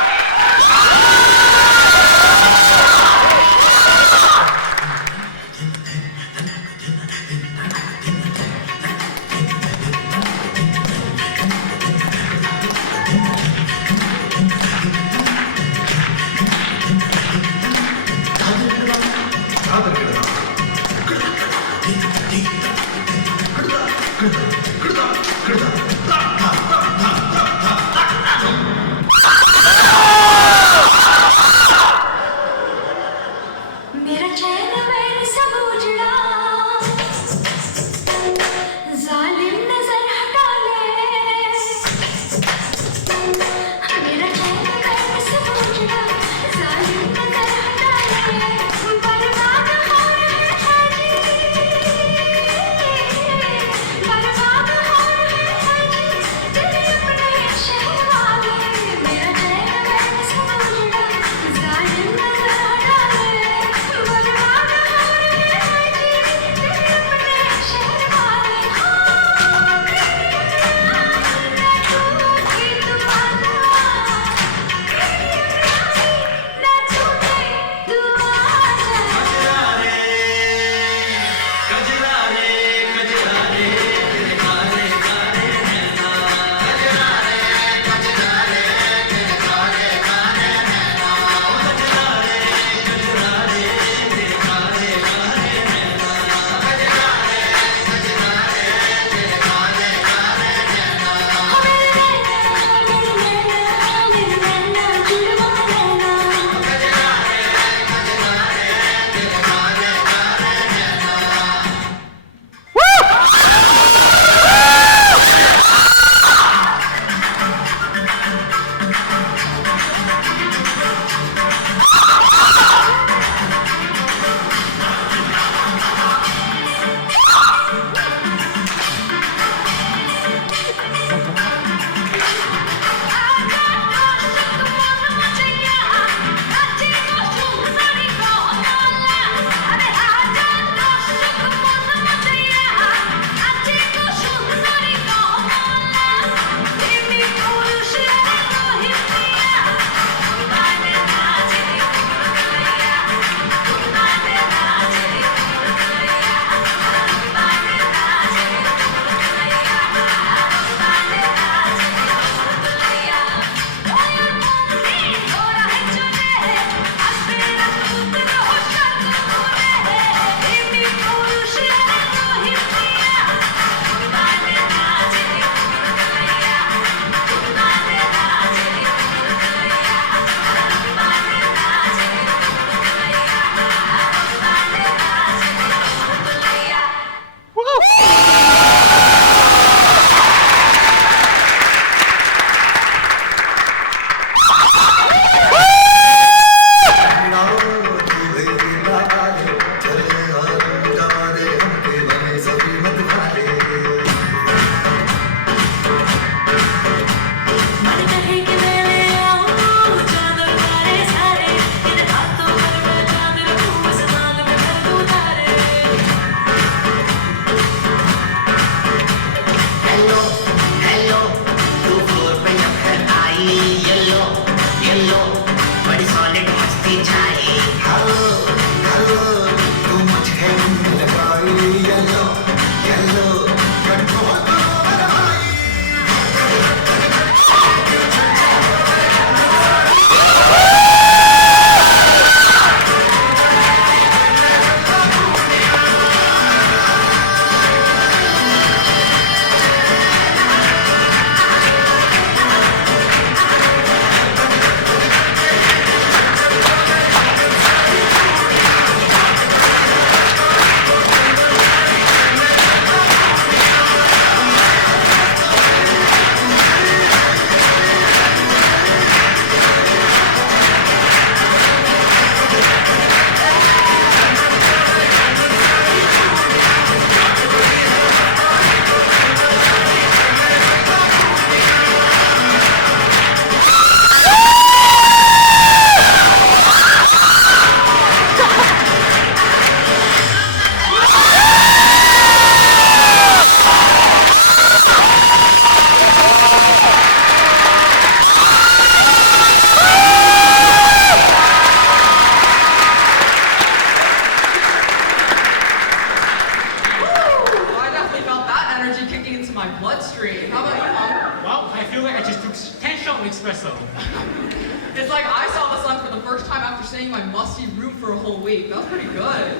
staying in my musty room for a whole week. That was pretty good.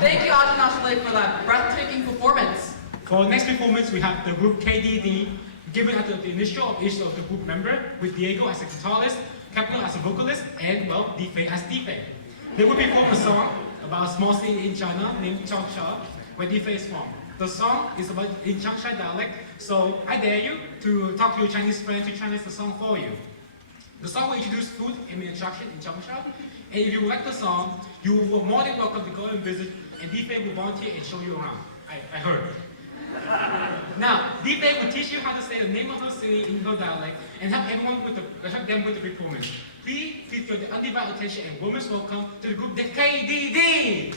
Thank you, Ajahn for that breathtaking performance. For next performance, we have the group KDD, given at the initial of each of the group member, with Diego as a guitarist, Kepler as a vocalist, and, well, Difei as Difei. They will perform a song about a small city in China named Changsha, where Difei is from. The song is about in Changsha dialect, so I dare you to talk to your Chinese friend to translate the song for you. The song will introduce food and attraction in Changsha, and if you like the song, you are more than welcome to go and visit, and Difei will volunteer and show you around. I heard. Now, Difei will teach you how to say the name of the city in your dialect and help them with the performance. Please give your undivided attention and warmest welcome to the group the KDD.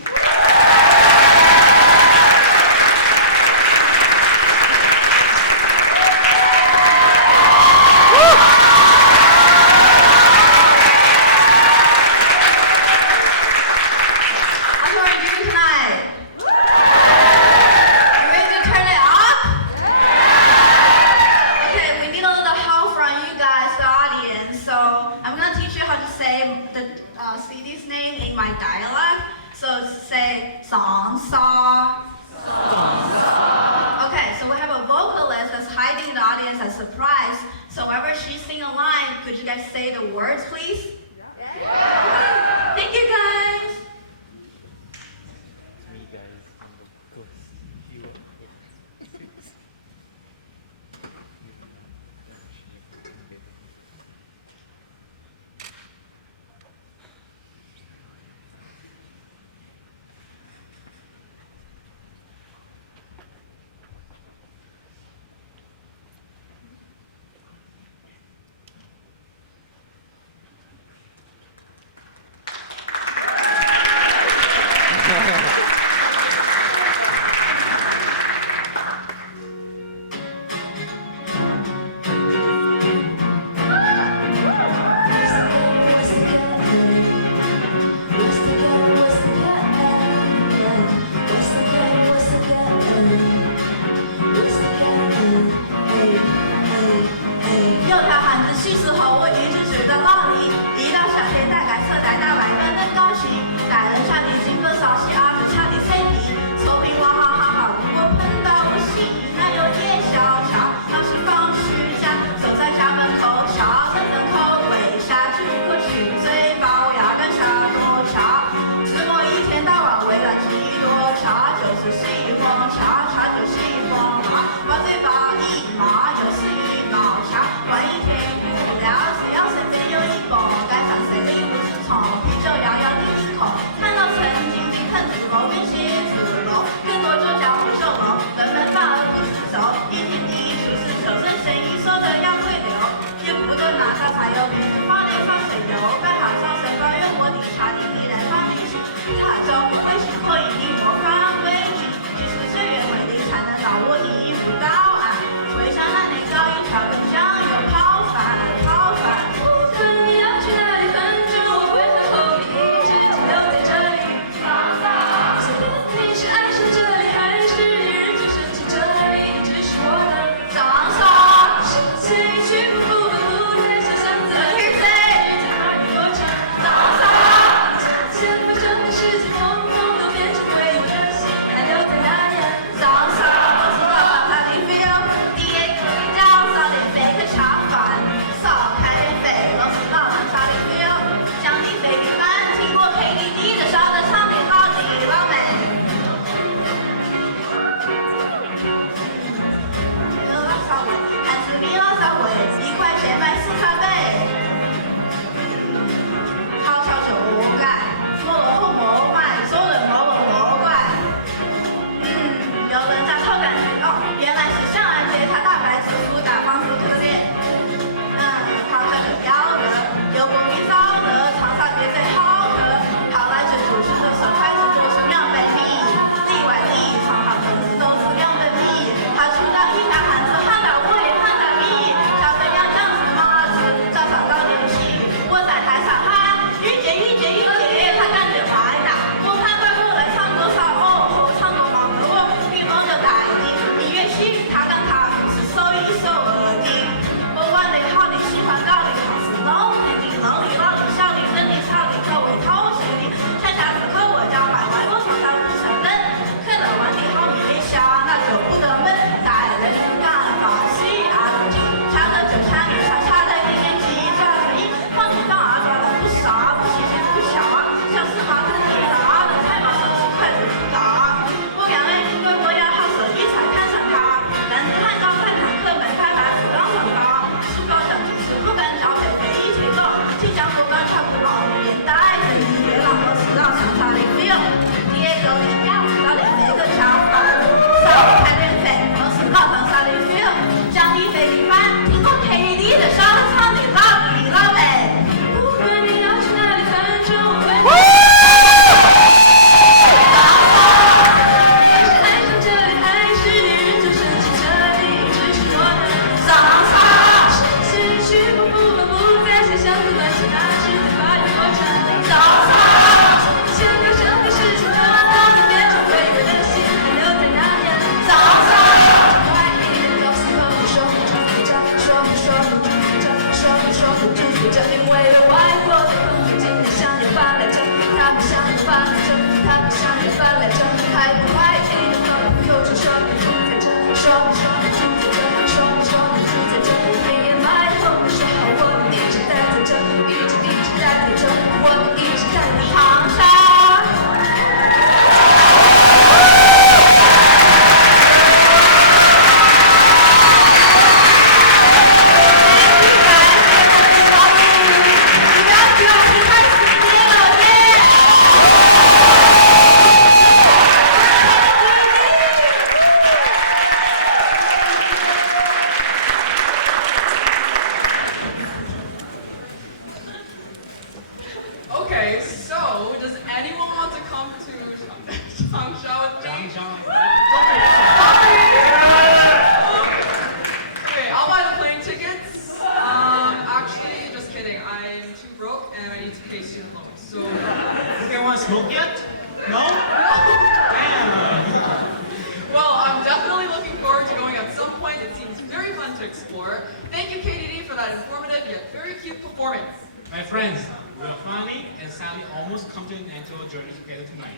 My friends, we are finally and sadly almost come to an end to our journey together tonight.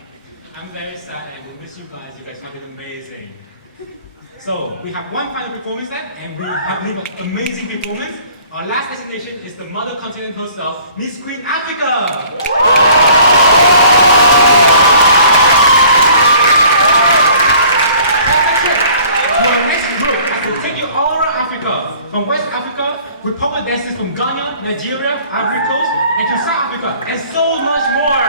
I'm very sad and I will miss you guys. You guys have been amazing. So, we have one final performance left, and we have an amazing performance. Our last destination is the mother continent herself, Miss Queen Africa! Our next group will take you all around Africa. From West Africa, with popular dances from Ghana, Nigeria, Ivory Coast, and to South Africa, and so much more!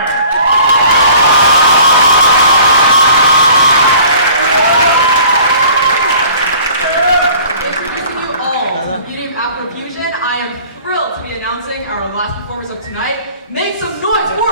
Introducing you all to the beauty of Afrofusion, I am thrilled to be announcing our last performers of tonight. Make some noise for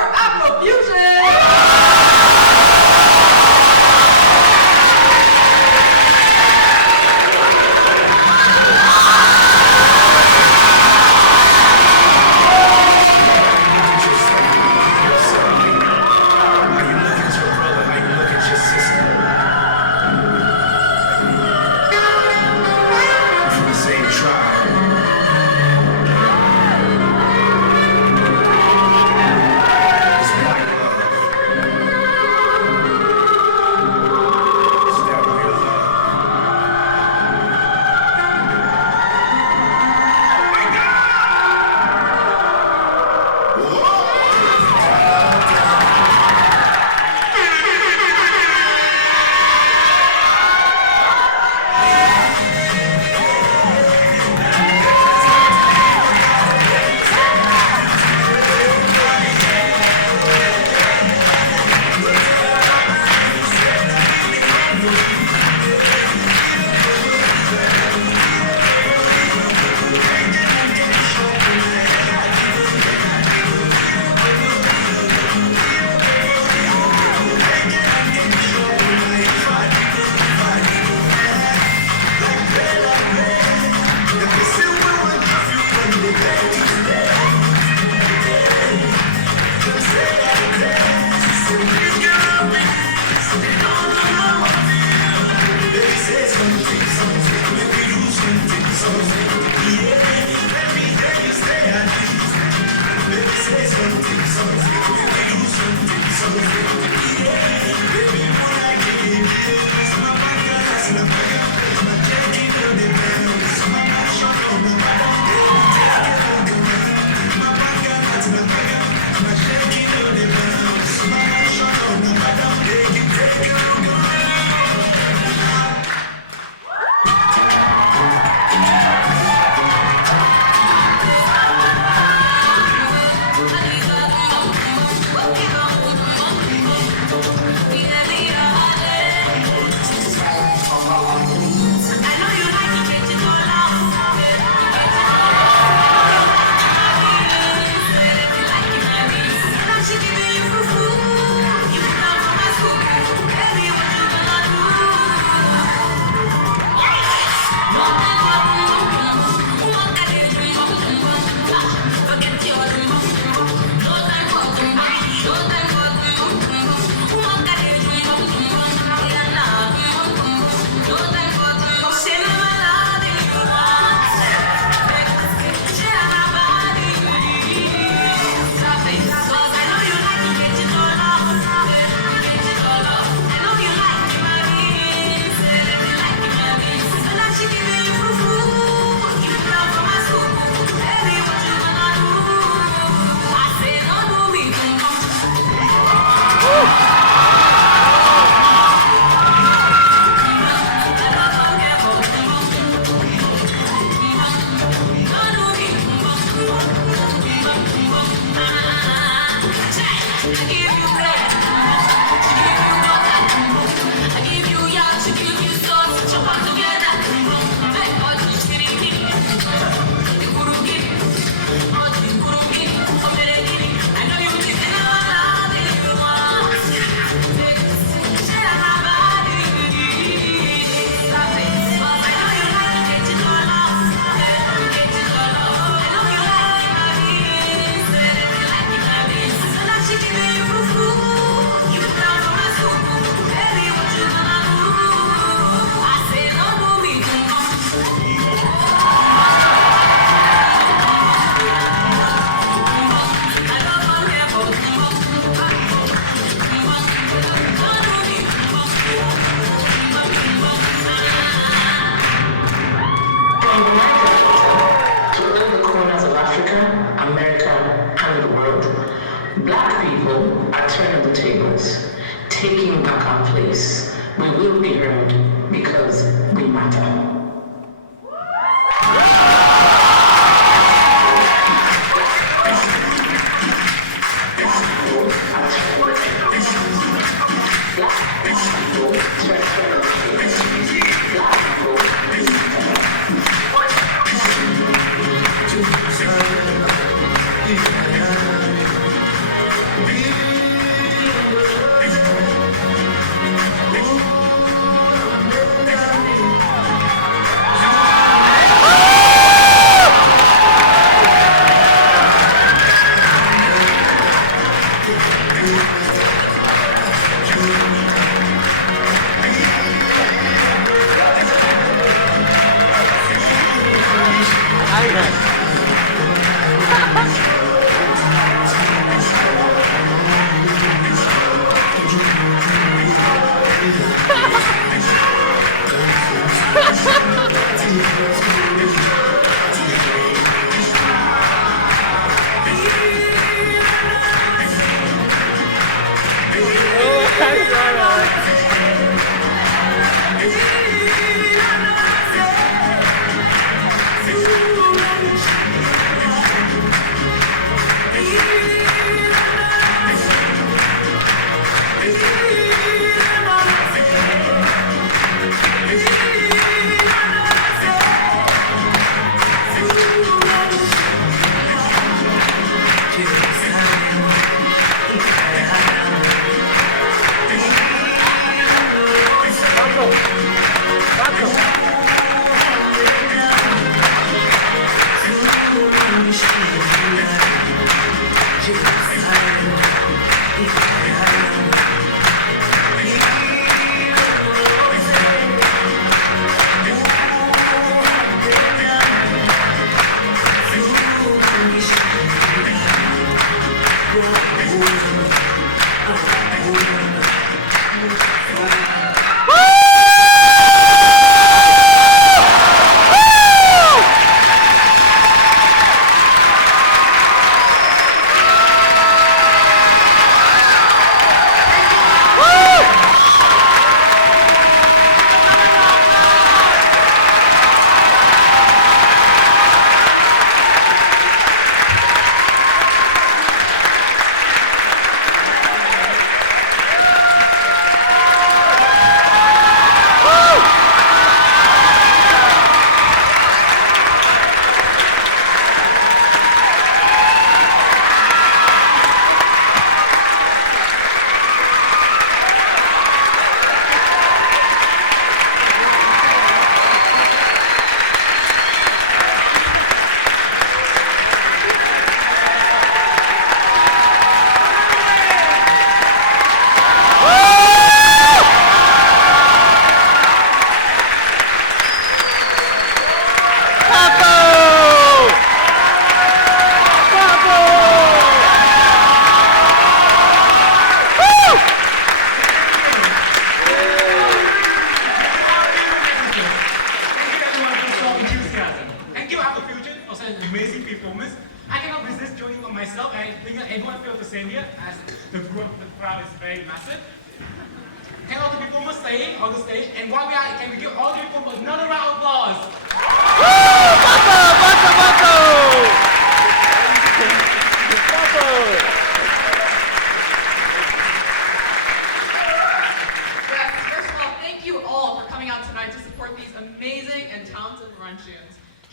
Black people are turning the tables, taking back our place. We will be heard because we matter.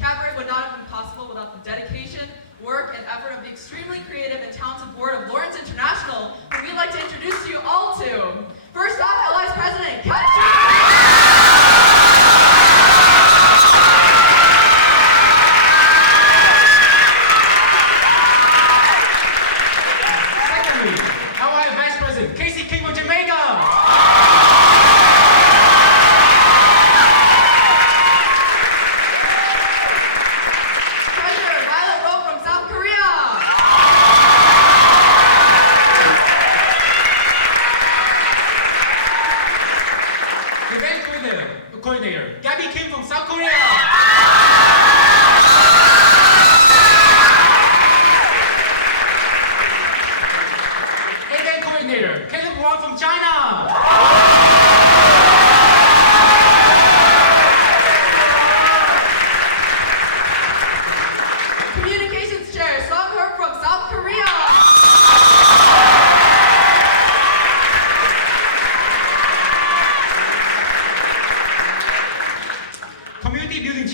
Cabaret would not have been possible without the dedication, work, and effort of the extremely creative and talented board of Lawrence International, who we'd like to introduce you all to. First off, LI's president, Secondly, LI Vice President Casey King of Jamaica. Coordinator, Gabby Kim from South Korea.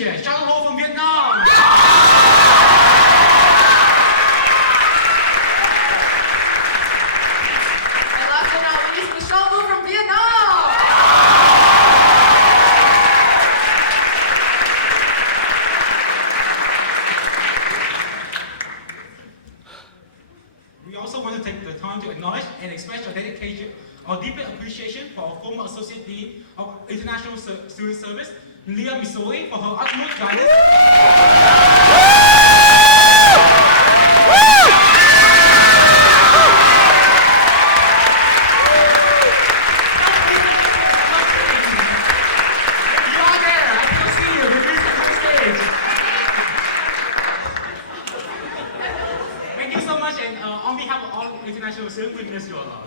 Indonesia. Shout out from Vietnam. And last but not least, Michelle Wu from Vietnam. We also want to take the time to acknowledge and express our dedication, our deep appreciation for our former Associate Dean of International Student Service, Leah Missouri, for her utmost guidance. You are there, I can see you, please come on stage. Thank you so much, and on behalf of all international students, we miss you a lot.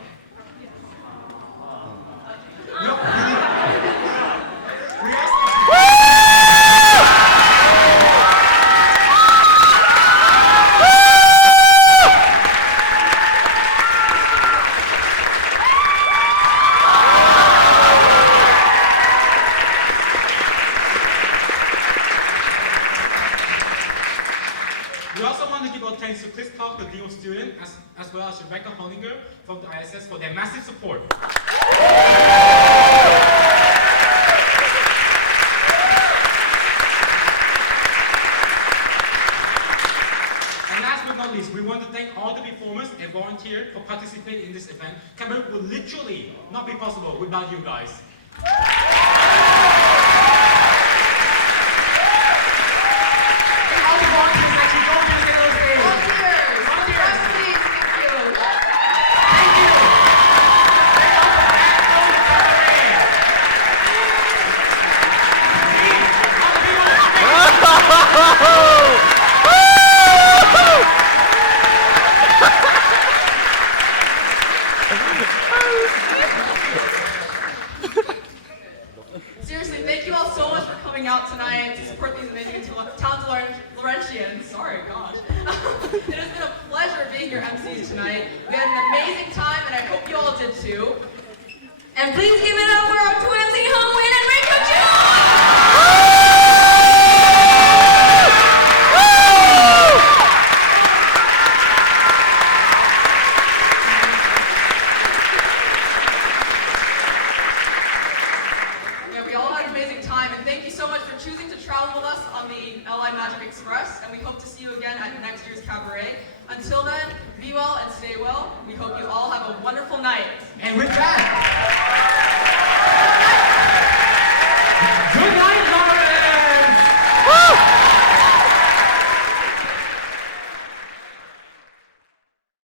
We also want to give our thanks to Chris Clark, the Dean of Students, as well as Rebecca Hollinger from the ISS for their massive support. And last but not least, we want to thank all the performers and volunteers for participating in this event. Cabaret would literally not be possible without you guys. All the volunteers that you don't just get on stage. Volunteers. Volunteers. Please, thank you. Thank you. Seriously, thank you all so much for coming out tonight to support these amazing and talented Laurentians. Sorry, gosh. It has been a pleasure being your MCs tonight. We had an amazing time, and I hope you all did too. And please give it up for our two MC Hong Win and Rico Chu! Yeah, we all had an amazing time, and thank you so much for choosing to travel with us on the LI Magic Express, and we hope to see you again at next year's Cabaret. Until then, be well and stay well. We hope you all have a wonderful night. And with that,